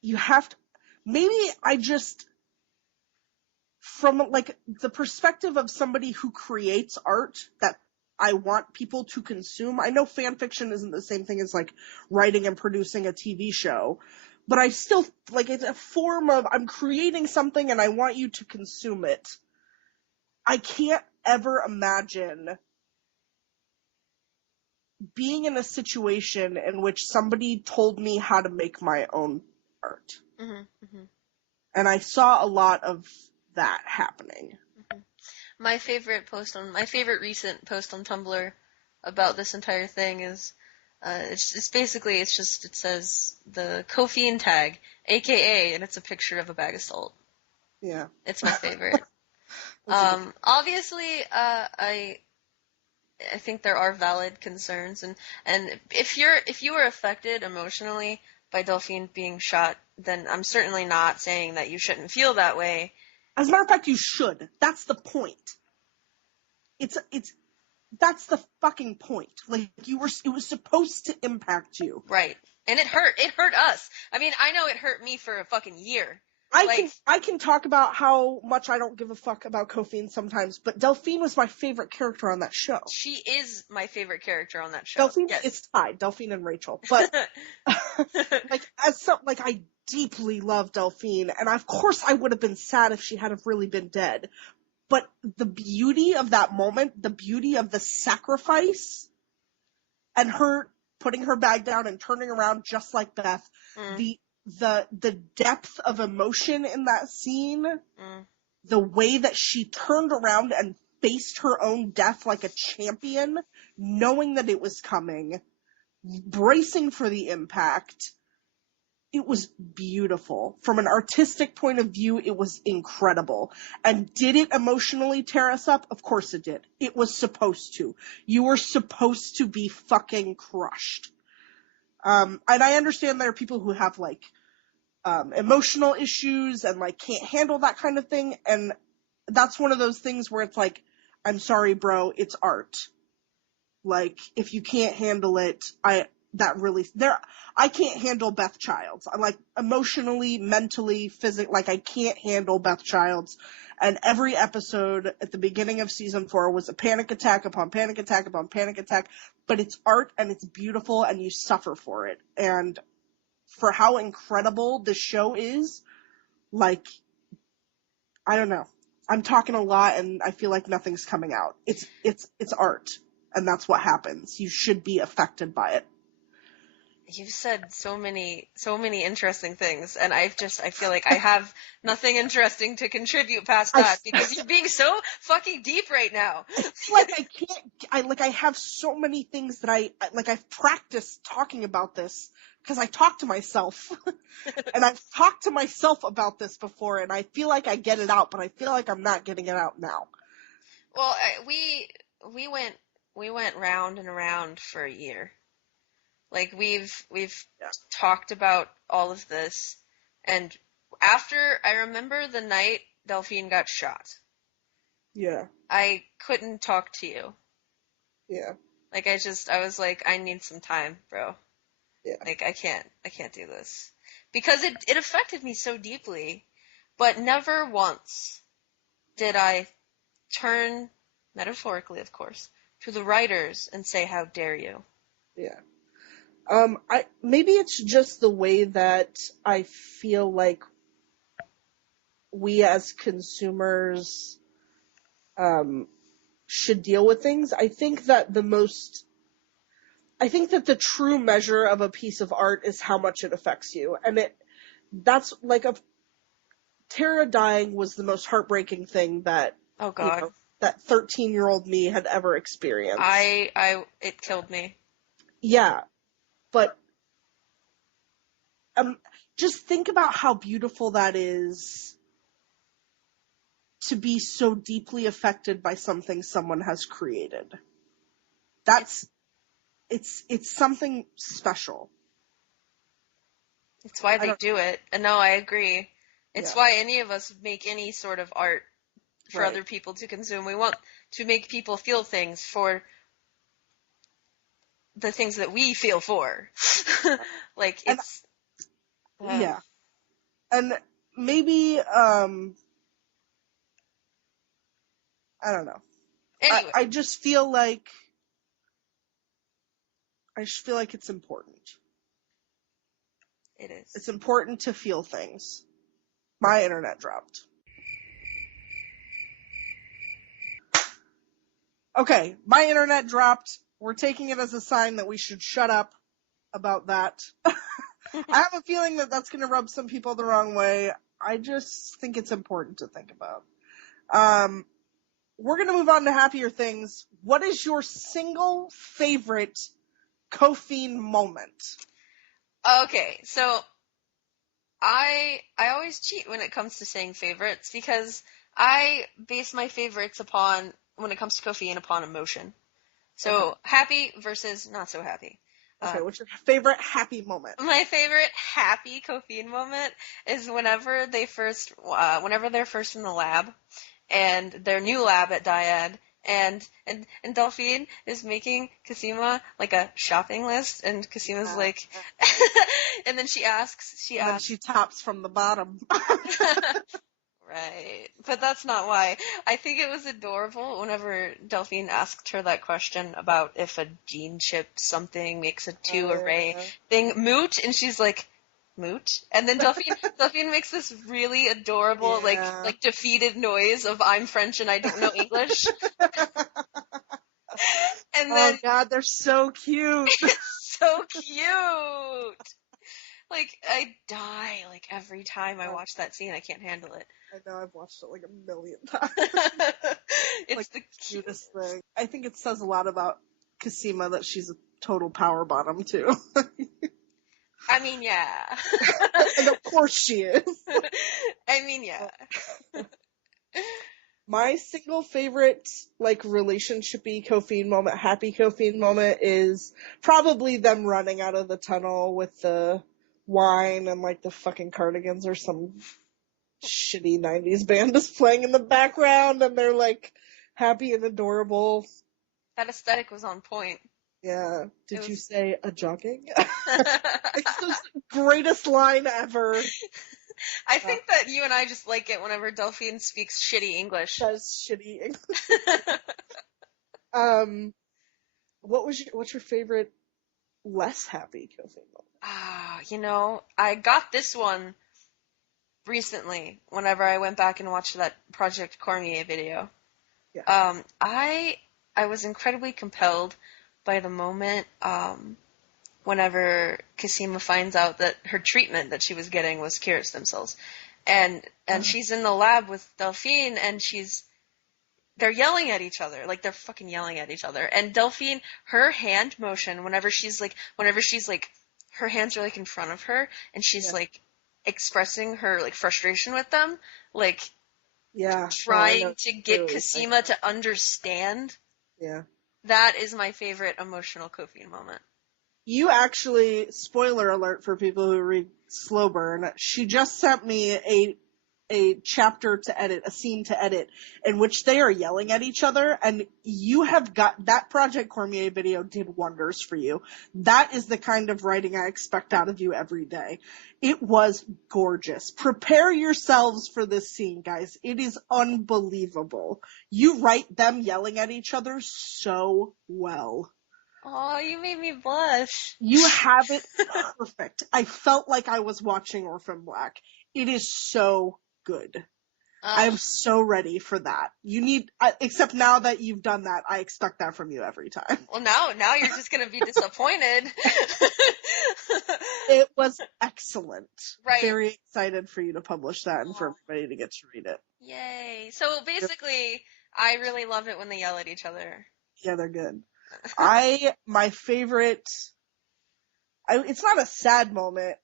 you have to, maybe I just, from the perspective of somebody who creates art that I want people to consume. I know fan fiction isn't the same thing as, like, writing and producing a TV show, but I still, like, it's a form of, I'm creating something and I want you to consume it. I can't ever imagine being in a situation in which somebody told me how to make my own art. Mm-hmm, mm-hmm. And I saw a lot of that happening. Mm-hmm. My favorite recent post on Tumblr about this entire thing is, it says the Cophine tag, AKA, and it's a picture of a bag of salt. Yeah. It's my favorite. Obviously, I think there are valid concerns, and if you were affected emotionally by Delphine being shot, then I'm certainly not saying that you shouldn't feel that way. As a matter of fact, you should. That's the point. That's the fucking point. Like, it was supposed to impact you. Right. And it hurt. It hurt us. I mean, I know it hurt me for a fucking year. I can talk about how much I don't give a fuck about Cophine sometimes, but Delphine was my favorite character on that show. She is my favorite character on that show. Delphine, yes. It's tied, Delphine and Rachel. But I deeply love Delphine, and of course I would have been sad if she had really been dead. But the beauty of that moment, the beauty of the sacrifice, and her putting her bag down and turning around just like Beth, the depth of emotion in that scene, the way that she turned around and faced her own death like a champion, knowing that it was coming, bracing for the impact. It was beautiful. From an artistic point of view, it was incredible. And did it emotionally tear us up? Of course it did. It was supposed to. You were supposed to be fucking crushed. And I understand there are people who have, like, emotional issues and, like, can't handle that kind of thing. And that's one of those things where it's like, I'm sorry, bro, it's art. Like, if you can't handle it, I can't handle Beth Childs. I'm, like, emotionally, mentally, physically, like, I can't handle Beth Childs. And every episode at the beginning of season 4 was a panic attack upon panic attack upon panic attack. But it's art and it's beautiful and you suffer for it. And for how incredible the show is, like, I don't know. I'm talking a lot and I feel like nothing's coming out. It's art. And that's what happens. You should be affected by it. You've said so many interesting things, and I feel like I have nothing interesting to contribute past that, because you're being so fucking deep right now. I have so many things that I've practiced talking about this, because I talk to myself, and I've talked to myself about this before, and I feel like I get it out, but I feel like I'm not getting it out now. Well, we went round and around for a year. Like, we've talked about all of this, and I remember the night Delphine got shot. Yeah. I couldn't talk to you. Yeah. Like, I was like, I need some time, bro. Yeah. Like, I can't do this. Because it affected me so deeply, but never once did I turn, metaphorically of course, to the writers and say, how dare you? Yeah. Maybe it's just the way that I feel like we as consumers, should deal with things. I think that the true measure of a piece of art is how much it affects you. And that's like Tara dying was the most heartbreaking thing that, oh God, that 13-year-old me had ever experienced. It killed me. Yeah. But just think about how beautiful that is to be so deeply affected by something someone has created. It's something special. It's why they do it. And no, I agree. It's why any of us make any sort of art for other people to consume. We want to make people feel things for the things that we feel for. Like, it's... yeah. And maybe, I don't know. Anyway. I just feel like I just feel like it's important. It is. It's important to feel things. My internet dropped. Okay, my internet dropped. We're taking it as a sign that we should shut up about that. I have a feeling that that's going to rub some people the wrong way. I just think it's important to think about. We're going to move on to happier things. What is your single favorite Cophine moment? Okay, so I always cheat when it comes to saying favorites because I base my favorites upon, when it comes to Cophine, upon emotion. So happy versus not so happy. Okay, what's your favorite happy moment? My favorite happy Cophine moment is whenever they're first in the lab, and their new lab at Dyad, and Delphine is making Cosima like a shopping list, and Cosima's like, and then she asks, and then she tops from the bottom. Right, but that's not why. I think it was adorable whenever Delphine asked her that question about if a gene chip something makes a two array thing moot, and she's like, moot? And then Delphine makes this really adorable, like defeated noise of I'm French and I don't know English. And then, oh God, they're so cute. so cute. Like, I die, like, every time I watch that scene. I can't handle it. I know, I've watched it like a million times. It's like the cutest thing. I think it says a lot about Cosima that she's a total power bottom, too. I mean, yeah. And of course she is. I mean, yeah. My single favorite, like, relationship-y Cophine moment, happy Cophine moment, is probably them running out of the tunnel with the wine and, like, the fucking Cardigans or some shitty 90s band is playing in the background, and they're, like, happy and adorable. That aesthetic was on point. Yeah. Did you say a jogging? It's the greatest line ever. I think that you and I just like it whenever Delphine speaks shitty English. Does shitty English. What's your favorite less happy Cophine moment? I got this one recently whenever I went back and watched that Project Cormier video. Yeah. I was incredibly compelled by the moment whenever Cosima finds out that her treatment that she was getting was cured stem cells. And she's in the lab with Delphine, and they're yelling at each other. Like, they're fucking yelling at each other. And Delphine, her hand motion, whenever she's like, her hands are, like, in front of her, and she's, like, expressing her, like, frustration with them, like, trying to get Cosima to understand. Yeah. That is my favorite emotional Cophine moment. You actually, spoiler alert for people who read Slow Burn, she just sent me a chapter to edit, a scene to edit, in which they are yelling at each other, and you have got, that Project Cormier video did wonders for you. That is the kind of writing I expect out of you every day. It was gorgeous. Prepare yourselves for this scene, guys. It is unbelievable. You write them yelling at each other so well. Oh, you made me blush. You have it perfect. I felt like I was watching Orphan Black. It is so good. I'm so ready for that. You need, except now that you've done that, I expect that from you every time. Well, now you're just going to be disappointed. It was excellent. Right. Very excited for you to publish that and for everybody to get to read it. Yay. So basically, I really love it when they yell at each other. Yeah, they're good. My favorite, it's not a sad moment.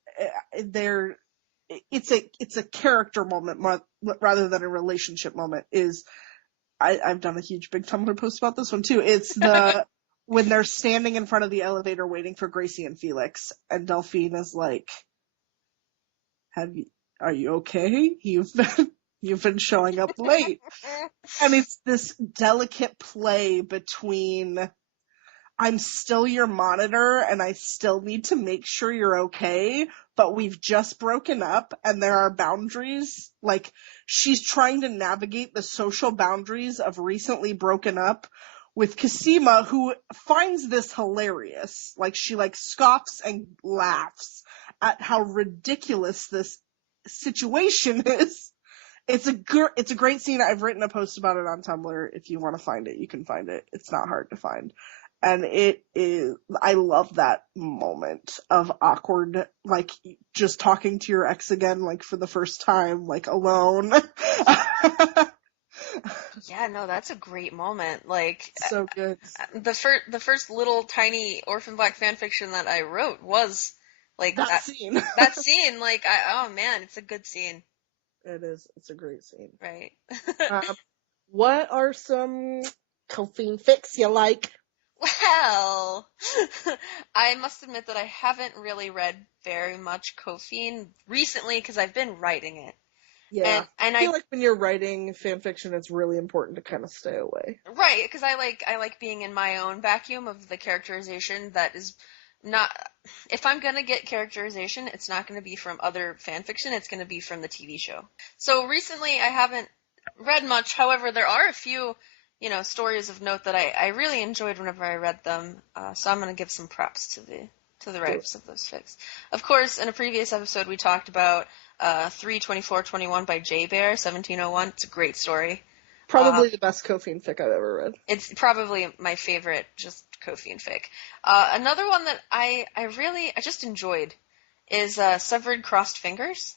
It's a character moment rather than a relationship moment. I've done a huge big Tumblr post about this one too. It's when they're standing in front of the elevator waiting for Gracie and Felix, and Delphine is like, are you okay? You've been showing up late. And it's this delicate play between, I'm still your monitor and I still need to make sure you're okay, but we've just broken up and there are boundaries. Like, she's trying to navigate the social boundaries of recently broken up with Cosima, who finds this hilarious. Like, she, like, scoffs and laughs at how ridiculous this situation is. It's a great scene. I've written a post about it on Tumblr. If you want to find it, you can find it. It's not hard to find. And I love that moment of awkward, like, just talking to your ex again, like, for the first time, like, alone. Yeah, no, that's a great moment. Like, so good. The first little tiny Orphan Black fanfiction that I wrote was like that scene. That scene, like, oh man, it's a good scene. It is. It's a great scene. Right. What are some Cophine fics you like? Well, I must admit that I haven't really read very much Cophine recently because I've been writing it. Yeah, and I feel like when you're writing fan fiction, it's really important to kind of stay away. Right, because I like being in my own vacuum of the characterization that is not. If I'm gonna get characterization, it's not gonna be from other fan fiction. It's gonna be from the TV show. So recently, I haven't read much. However, there are a few, stories of note that I really enjoyed whenever I read them. So I'm gonna give some props to the writers of those fics. Of course, in a previous episode, we talked about 3/24/21 by J Bear, 1701. It's a great story. Probably the best Cophine fic I've ever read. It's probably my favorite, just Cophine fic. Another one that I just enjoyed is Severed Crossed Fingers.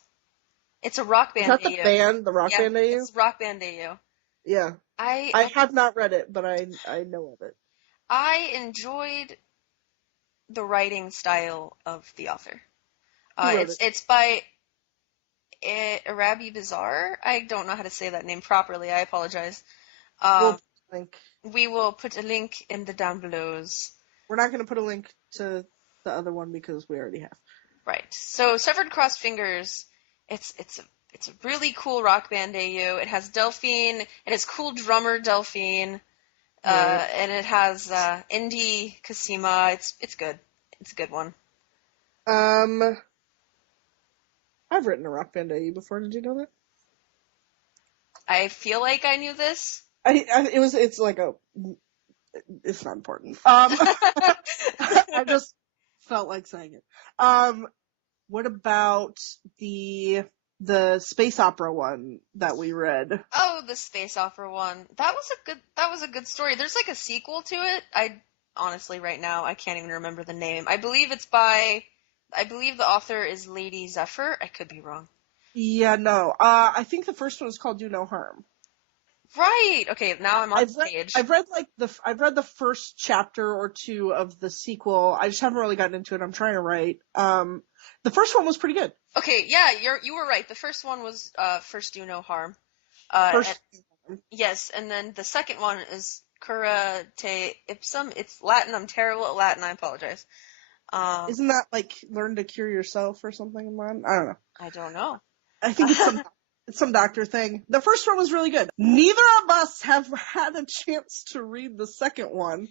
It's a Rock Band Is that the band, the Rock Band AU? It's Rock Band AU. Yeah. I have not read it, but I know of it. I enjoyed the writing style of the author. It's by Arabi Bazaar. I don't know how to say that name properly. I apologize. We will put a link in the down belows. We're not going to put a link to the other one because we already have. Right. So Severed Crossed Fingers, it's a really cool Rock Band AU. It has Delphine. It has cool drummer Delphine. And it has indie Cosima. It's good. It's a good one. I've written a Rock Band AU before. Did you know that? I feel like I knew this. It's not important. I just felt like saying it. What about the space opera one that we read? Oh, the space opera one. That was a good story. There's like a sequel to it. I honestly right now I can't even remember the name. I believe the author is Lady Zephyr. I could be wrong. Yeah, no. I think the first one is called Do No Harm. Right. Okay, now I'm on the page. I've read the first chapter or two of the sequel. I just haven't really gotten into it. I'm trying to write. The first one was pretty good. Okay, yeah, you were right. The first one was First Do No Harm. Yes, and then the second one is Cura Te Ipsum. It's Latin. I'm terrible at Latin. I apologize. Isn't that like learn to cure yourself or something in Latin? I don't know. I think it's some doctor thing. The first one was really good. Neither of us have had a chance to read the second one,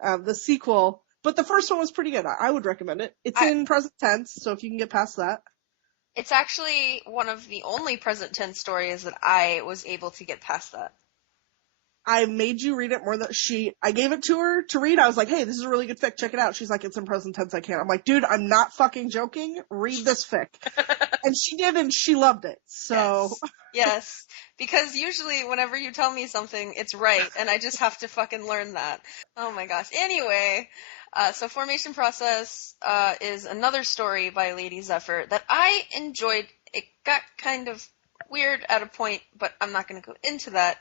the sequel, but the first one was pretty good. I would recommend it. It's in present tense, so if you can get past that. It's actually one of the only present tense stories that I was able to get past that. I made you read it more than I gave it to her to read. I was like, hey, this is a really good fic. Check it out. She's like, it's in present tense. I can't. I'm like, dude, I'm not fucking joking. Read this fic. And she did, and she loved it. So. Yes. Because usually whenever you tell me something, it's right. And I just have to fucking learn that. Oh my gosh. Anyway, so Formation Process is another story by Lady Zephyr that I enjoyed. It got kind of weird at a point, but I'm not going to go into that.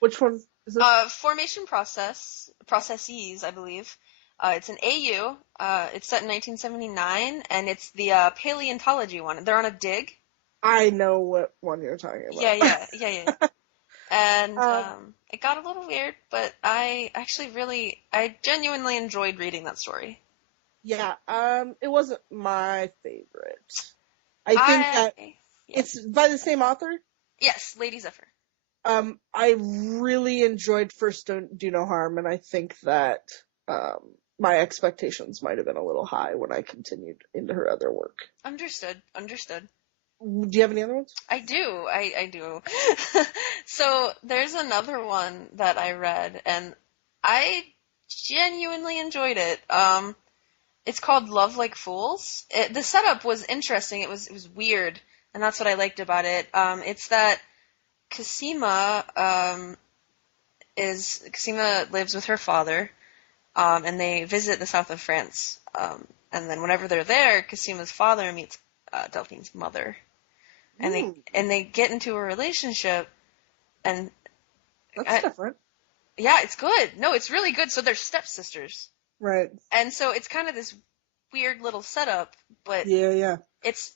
Which one is this? Formation Processes, I believe. It's an AU. It's set in 1979, and it's the paleontology one. They're on a dig. I know what one you're talking about. Yeah. And it got a little weird, but I genuinely enjoyed reading that story. Yeah, it wasn't my favorite. I think that it's by the same author? Yes, Lady Zephyr. I really enjoyed First Do No Harm, and I think that my expectations might have been a little high when I continued into her other work. Understood. Do you have any other ones? I do. So there's another one that I read, and I genuinely enjoyed it. It's called Love Like Fools. The setup was interesting. It was weird, and that's what I liked about it. It's that Cosima Cosima lives with her father, and they visit the south of France. And then whenever they're there, Cosima's father meets Delphine's mother, and they Hmm, and they get into a relationship. And that's different. yeah, it's good. No, it's really good. So they're stepsisters, Right. and so it's kind of this weird little setup, but Yeah. it's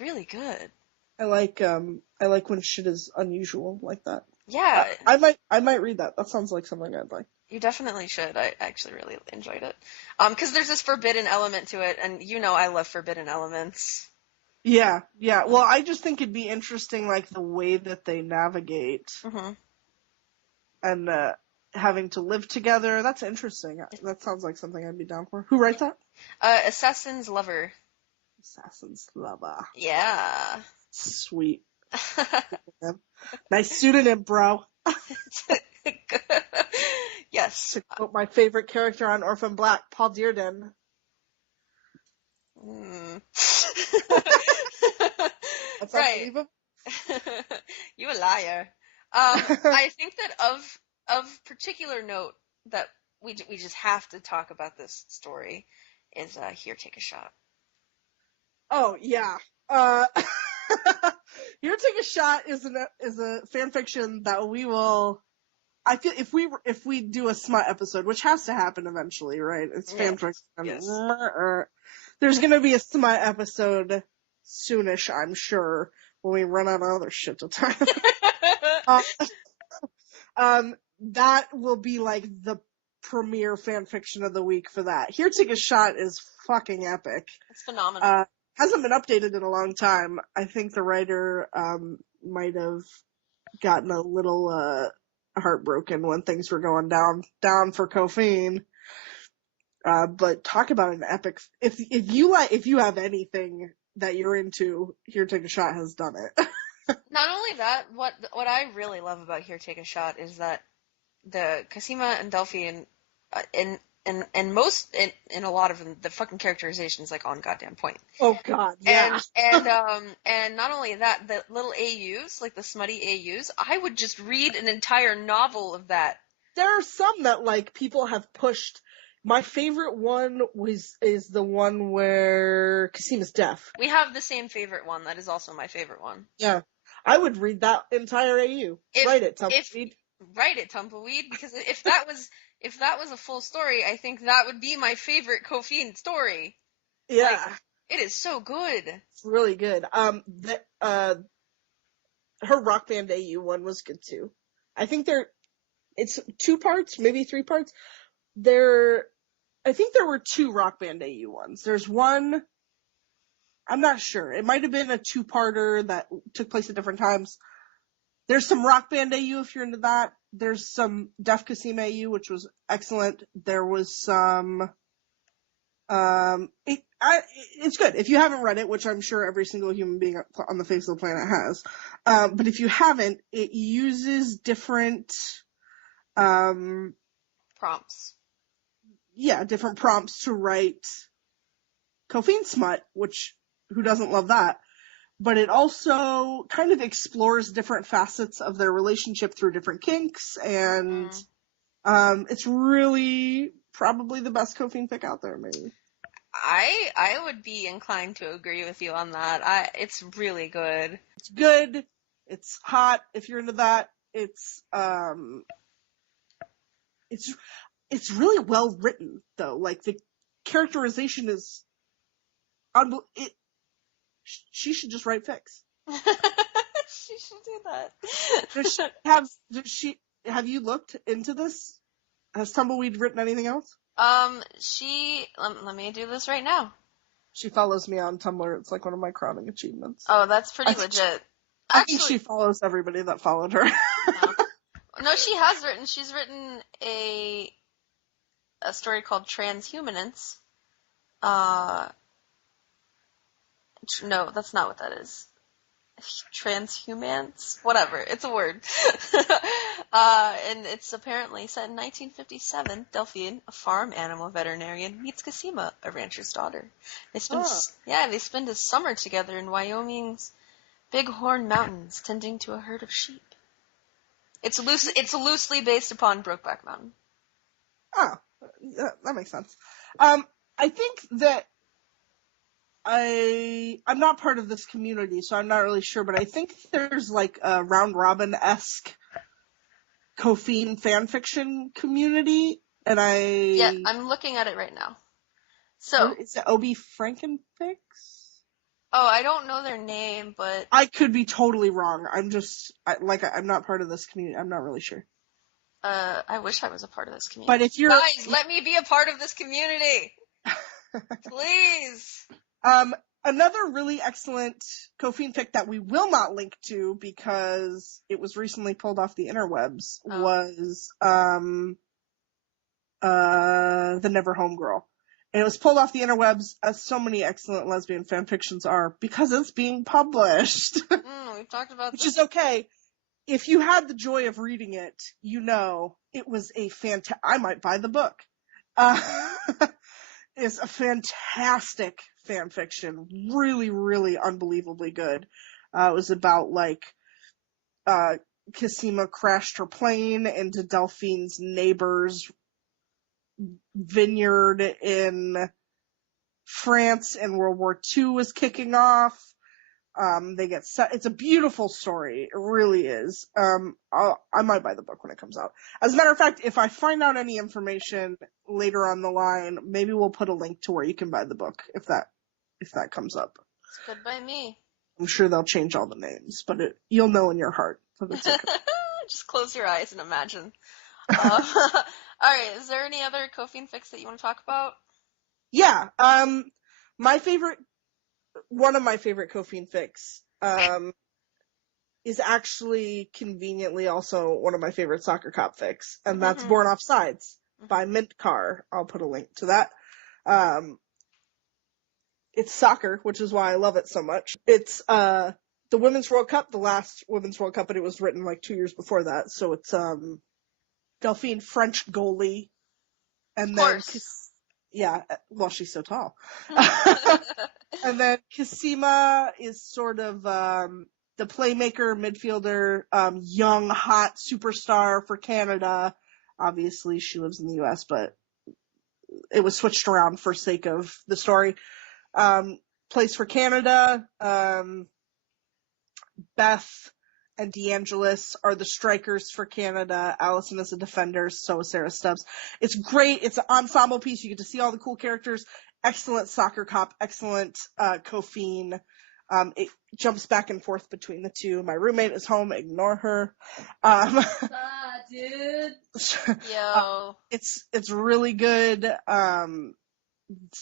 really good. I like when shit is unusual like that. Yeah, I might read that. That sounds like something I'd like. you definitely should. I actually really enjoyed it. Because there's this forbidden element to it, and I love forbidden elements. Yeah. Well, I just think it'd be interesting, like the way that they navigate Mm-hmm. and having to live together. That's interesting. That sounds like something I'd be down for. Who writes that? Assassin's Lover. Assassin's Lover. Yeah. Sweet. Nice pseudonym, bro. Yes. To quote my favorite character on Orphan Black, Paul Dearden. Mm. That's Right. unbelievable. You a liar. I think that of particular note that we just have to talk about this story is Here, Take a Shot. Oh yeah. Here, Take a Shot is a fan fiction that we will. I feel if we do a smut episode, which has to happen eventually, right? It's fan fiction. Yes. There's gonna be a smut episode soonish, I'm sure, when we run out of other shit to talk. That will be like the premiere fan fiction of the week for that. Here, Take a Shot is fucking epic. It's phenomenal. Hasn't been updated in a long time. I think the writer might have gotten a little heartbroken when things were going down for Cophine. But talk about an epic. If you have anything that you're into, Here, Take a Shot has done it. Not only that, what I really love about Here, Take a Shot is that the Cosima and Delphine in a lot of them, the fucking characterization is like on goddamn point. Oh god, yeah. And not only that, the little AUs, like the smutty AUs, I would just read an entire novel of that. There are some that like people have pushed. My favorite one is the one where Cosima's deaf. We have the same favorite one. That is also my favorite one. Yeah. I would read that entire AU. Write it, Tumbleweed. Write it, Tumbleweed, because if that was a full story, I think that would be my favorite Cophine story. Yeah. Like, it is so good. It's really good. Her Rock Band AU one was good too. I think it's 2 parts, maybe 3 parts. I think there were 2 Rock Band AU ones. There's one, I'm not sure. It might have been a 2-parter that took place at different times. There's some Rock Band AU if you're into that. There's some Deaf Cosima AU, which was excellent. There was some, it's good. If you haven't read it, which I'm sure every single human being on the face of the planet has, but if you haven't, it uses different, prompts. Yeah, different prompts to write Cophine smut, which, who doesn't love that? But it also kind of explores different facets of their relationship through different kinks, and it's really probably the best Cophine pick out there, maybe. I would be inclined to agree with you on that. It's really good. It's good. It's hot if you're into that. It's really well written though. Like the characterization is she should just write fics. She should do that. Have you looked into this? Has Tumbleweed written anything else? Let me do this right now. She follows me on Tumblr. It's like one of my crowning achievements. Oh, that's pretty legit. I think she follows everybody that followed her. No, she has written. She's written a story called Transhumanance. No, that's not what that is. Transhumance? Whatever. It's a word. And it's apparently set in 1957. Delphine, a farm animal veterinarian, meets Cosima, a rancher's daughter. They spend a summer together in Wyoming's Bighorn Mountains, tending to a herd of sheep. It's loosely based upon Brokeback Mountain. Oh, that makes sense. I think that I'm not part of this community, so I'm not really sure, but I think there's like a round robin-esque Cophine fanfiction community, and Yeah, I'm looking at it right now. So, is it Obi Frankenfix? Oh, I don't know their name, but I could be totally wrong. I'm not part of this community. I'm not really sure. I wish I was a part of this community. But if you're guys, let me be a part of this community, please. Another really excellent Cophine fic that we will not link to because it was recently pulled off the interwebs was The Never Home Girl. And it was pulled off the interwebs, as so many excellent lesbian fanfictions are, because it's being published. We've talked about Which is okay. If you had the joy of reading it, you know it was a I might buy the book. It's a fantastic fanfiction. Really, really unbelievably good. It was about, Cosima crashed her plane into Delphine's neighbor's vineyard in France, and World War II was kicking off. They get set. It's a beautiful story. It really is. I might buy the book when it comes out. As a matter of fact, if I find out any information later on the line, maybe we'll put a link to where you can buy the book if that comes up. It's good by me. I'm sure they'll change all the names, but you'll know in your heart that it's okay. Just close your eyes and imagine. All right. Is there any other Cophine fics that you want to talk about? Yeah. One of my favorite Cophine fics is actually conveniently also one of my favorite soccer cop fics, and that's Born Off Sides by Mint Car. I'll put a link to that. It's soccer, which is why I love it so much. It's the Women's World Cup, the last Women's World Cup, but it was written 2 years before that. So it's Delphine, French goalie, and then she's so tall. And then Cosima is sort of the playmaker, midfielder, young, hot superstar for Canada. Obviously, she lives in the U.S., but it was switched around for sake of the story. Plays for Canada. Beth and DeAngelis are the strikers for Canada. Allison is a defender, so is Sarah Stubbs. It's great. It's an ensemble piece. You get to see all the cool characters. Excellent soccer cop. Excellent Cophine. It jumps back and forth between the two. My roommate is home. Ignore her. Dude. Yo. It's really good.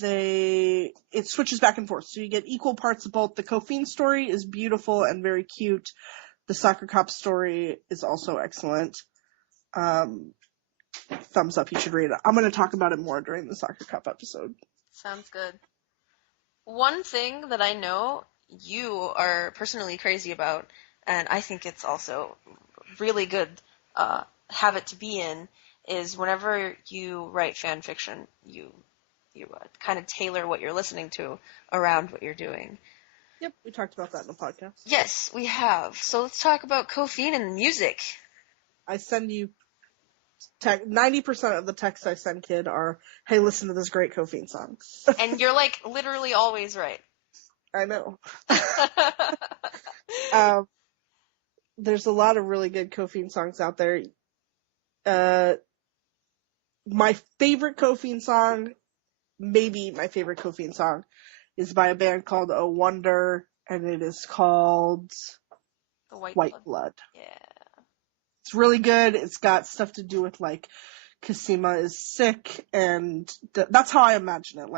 It switches back and forth, so you get equal parts of both. The Cophine story is beautiful and very cute. The soccer cop story is also excellent. Thumbs up, you should read it. I'm going to talk about it more during the soccer cop episode. Sounds good. One thing that I know you are personally crazy about, and I think it's also really good habit to be in, is whenever you write fan fiction, you kind of tailor what you're listening to around what you're doing. Yep, we talked about that in the podcast. Yes, we have. So let's talk about Cophine and music. I send you 90% of the texts I send kid are, hey, listen to this great Cophine song. And you're literally always right. I know. There's a lot of really good Cophine songs out there. My favorite Cophine song, maybe my favorite Cophine song, is by a band called Oh Wonder, and it is called The White Blood. Yeah. It's really good. It's got stuff to do with, Cosima is sick, and that's how I imagine it.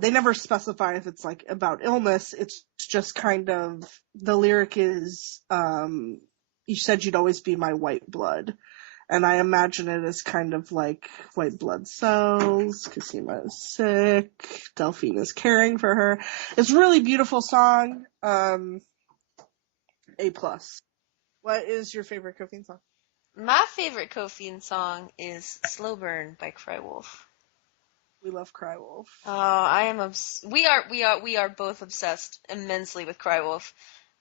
They never specify if it's, about illness. It's just kind of, the lyric is, you said you'd always be my white blood. And I imagine it as kind of like white blood cells. Cosima is sick. Delphine is caring for her. It's a really beautiful song. A+. What is your favorite Cophine song? My favorite Cophine song is Slow Burn by Crywolf. We love Crywolf. Oh, I am we are both obsessed immensely with Crywolf.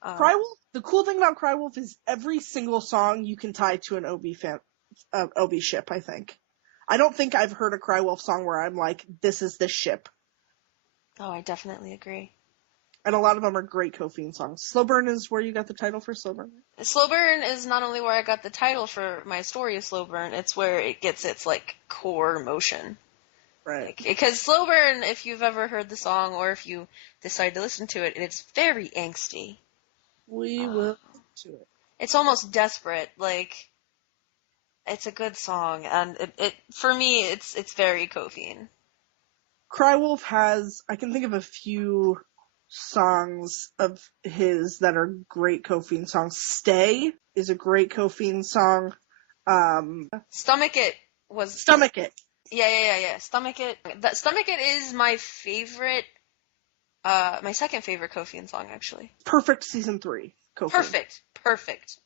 Crywolf, the cool thing about Crywolf is every single song you can tie to an OB ship, I think. I don't think I've heard a Crywolf song where I'm like, this is this ship. Oh, I definitely agree. And a lot of them are great Cophine songs. Slow Burn is where you got the title for Slow Burn? Slow Burn is not only where I got the title for my story of Slow Burn, it's where it gets its, like, core emotion. Right. Because Slow Burn, if you've ever heard the song or if you decide to listen to it, it's very angsty. We will listen to it. It's almost desperate. Like, it's a good song, and it for me, it's very Cophine. Crywolf has, I can think of a few songs of his that are great Cophine songs. Stay is a great Cophine song. Stomach It was... Stomach It. Yeah. Stomach It. Stomach It is my favorite, my second favorite Cophine song, actually. Perfect season 3. Cophine. Perfect.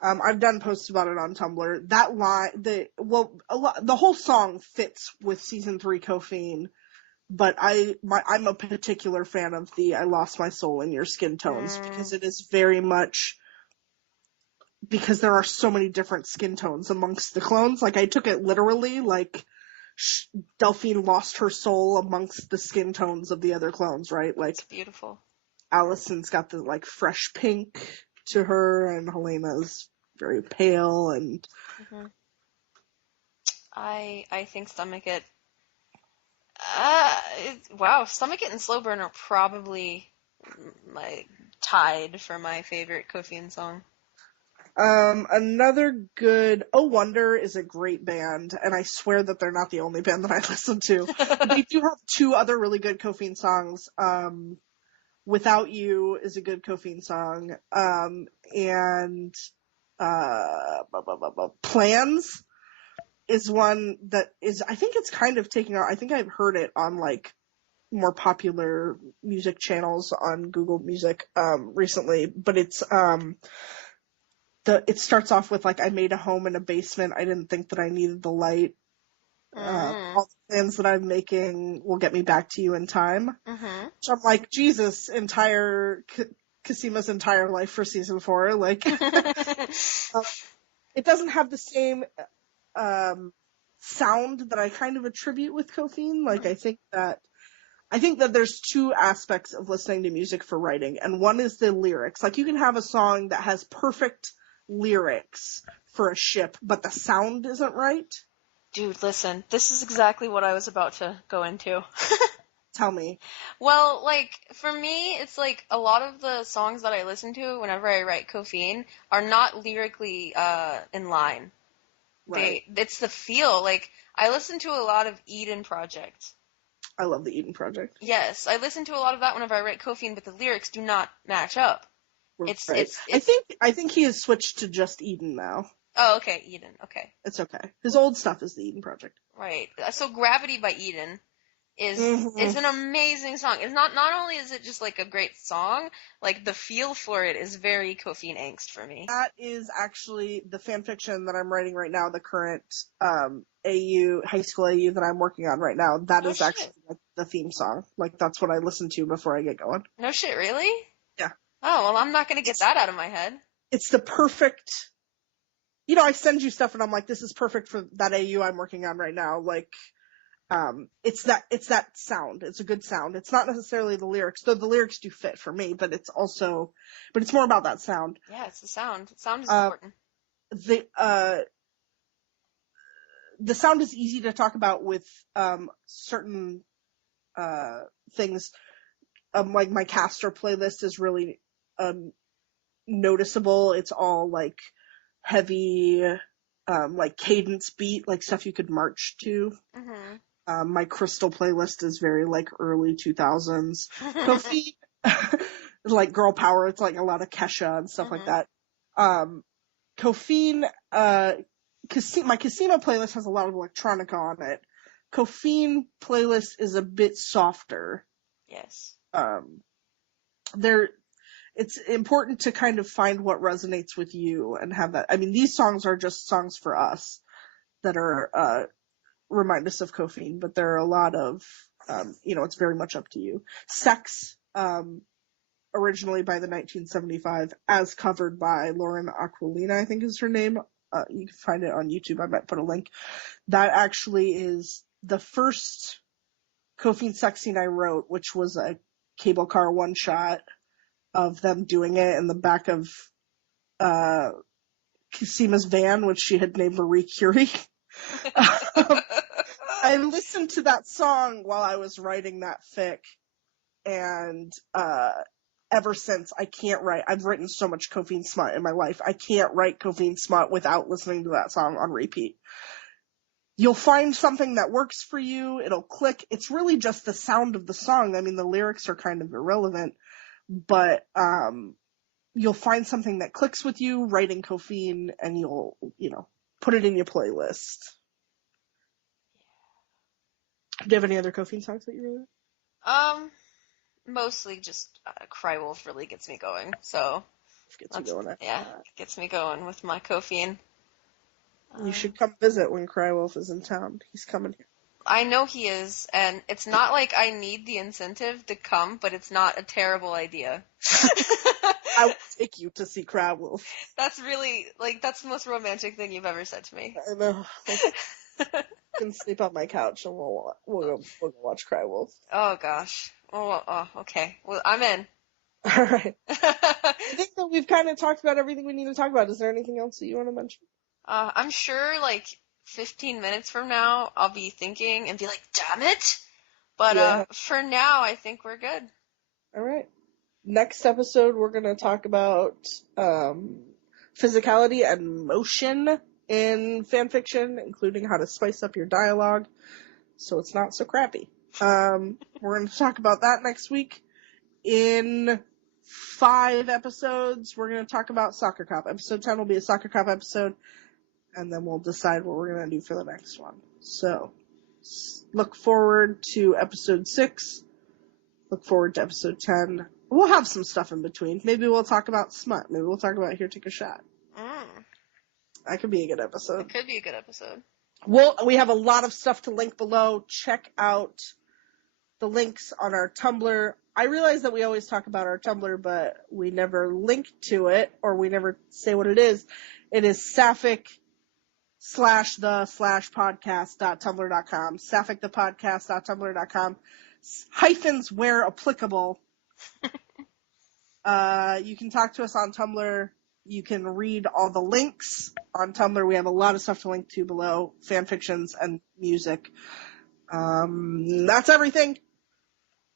I've done posts about it on Tumblr. That line, the whole song fits with season 3 Cophine, but I'm a particular fan of the I lost my soul in your skin tones because it is very much, because there are so many different skin tones amongst the clones. Like, I took it literally, like, Delphine lost her soul amongst the skin tones of the other clones, right? Like, it's beautiful. Allison's got the, like, fresh pink to her, and Helena's very pale, and... Mm-hmm. I think Stomach It... wow, Stomach It and Slow Burn are probably tied for my favorite Cophine song. Another good... Oh Wonder is a great band, and I swear that they're not the only band that I listen to. They do have 2 other really good Cophine songs. Without You is a good Cophine song, and Plans is one that is, I think it's kind of taking out, I think I've heard it on, like, more popular music channels on Google Music, recently, but it's, it starts off with, like, I made a home in a basement, I didn't think that I needed the light, all the plans that I'm making will get me back to you in time. So I'm like, Jesus, Casima's entire life for season 4, like, it doesn't have the same, sound that I kind of attribute with Cophine. Like, I think that there's 2 aspects of listening to music for writing, and one is the lyrics. Like, you can have a song that has perfect lyrics for a ship, but the sound isn't right. Dude, listen, this is exactly what I was about to go into. Tell me. Well, like, for me, it's like a lot of the songs that I listen to whenever I write Cophine are not lyrically in line. Right. It's the feel. Like, I listen to a lot of Eden Project. I love the Eden Project. Yes, I listen to a lot of that whenever I write Cophine, but the lyrics do not match up. Right. It's I think he has switched to just Eden now. Oh, okay, Eden. Okay. It's okay. His old stuff is the Eden Project. Right. So Gravity by Eden is an amazing song. It's not only is it just like a great song, like the feel for it is very Cophine angst for me. That is actually the fan fiction that I'm writing right now, the current AU, high school AU that I'm working on right now. That is actually like the theme song. Like, that's what I listen to before I get going. No shit, really? Yeah. Oh, well, I'm not going to get that out of my head. It's the perfect... You know, I send you stuff and I'm like, this is perfect for that AU I'm working on right now. Like, it's that sound. It's a good sound. It's not necessarily the lyrics, though the lyrics do fit for me, but it's more about that sound. Yeah, it's the sound. Sound is important. The sound is easy to talk about with, certain, things. Like, my Castor playlist is really, noticeable. It's all, like, heavy, like cadence beat, like stuff you could march to. My Crystal playlist is very like early 2000s. Cophine, like girl power, it's like a lot of Kesha and stuff like that. Cophine, my Casino playlist has a lot of electronica on it. Cophine playlist is a bit softer. Yes. it's important to kind of find what resonates with you and have that. I mean, these songs are just songs for us that are remind us of Cophine, but there are a lot of, it's very much up to you. Sex, originally by the 1975, as covered by Lauren Aquilina, I think is her name. You can find it on YouTube. I might put a link. That actually is the first Cophine sex scene I wrote, which was a cable car one shot of them doing it in the back of Casima's van, which she had named Marie Curie. I listened to that song while I was writing that fic, and ever since, I can't write. I've written so much Cophine smut in my life. I can't write Cophine smut without listening to that song on repeat. You'll find something that works for you. It'll click. It's really just the sound of the song. I mean, the lyrics are kind of irrelevant, but you'll find something that clicks with you writing Cophine, and you'll, put it in your playlist. Do you have any other Cophine songs that you really like? Mostly just Cry Wolf really gets me going. So gets me going. Gets me going with my Cophine. You should come visit when Cry Wolf is in town. He's coming here. I know he is, and it's not like I need the incentive to come, but it's not a terrible idea. I will take you to see Cry Wolf. That's really, that's the most romantic thing you've ever said to me. I know. You can sleep on my couch and we'll go watch Cry Wolf. Oh, gosh. Oh, okay. Well, I'm in. All right. I think that we've kind of talked about everything we need to talk about. Is there anything else that you want to mention? I'm sure, 15 minutes from now, I'll be thinking and be like, damn it! But for now, I think we're good. All right. Next episode, we're going to talk about physicality and motion in fanfiction, including how to spice up your dialogue so it's not so crappy. We're going to talk about that next week. In 5 episodes, we're going to talk about Soccer Cop. Episode 10 will be a Soccer Cop episode, and then we'll decide what we're going to do for the next one. So, look forward to episode 6. Look forward to episode 10. We'll have some stuff in between. Maybe we'll talk about smut. Maybe we'll talk about Here, Take a Shot. That could be a good episode. It could be a good episode. We have a lot of stuff to link below. Check out the links on our Tumblr. I realize that we always talk about our Tumblr, but we never link to it, or we never say what it is. It is Saffic/the/podcast.tumblr.com. Safficthepodcast.tumblr.com. Hyphens where applicable. You can talk to us on Tumblr. You can read all the links on Tumblr. We have a lot of stuff to link to below, fanfictions and music. That's everything.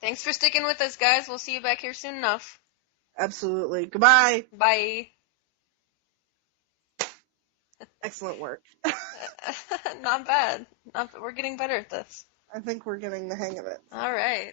Thanks for sticking with us, guys. We'll see you back here soon enough. Absolutely. Goodbye. Bye. Excellent work. Not bad. We're getting better at this. I think we're getting the hang of it. All right.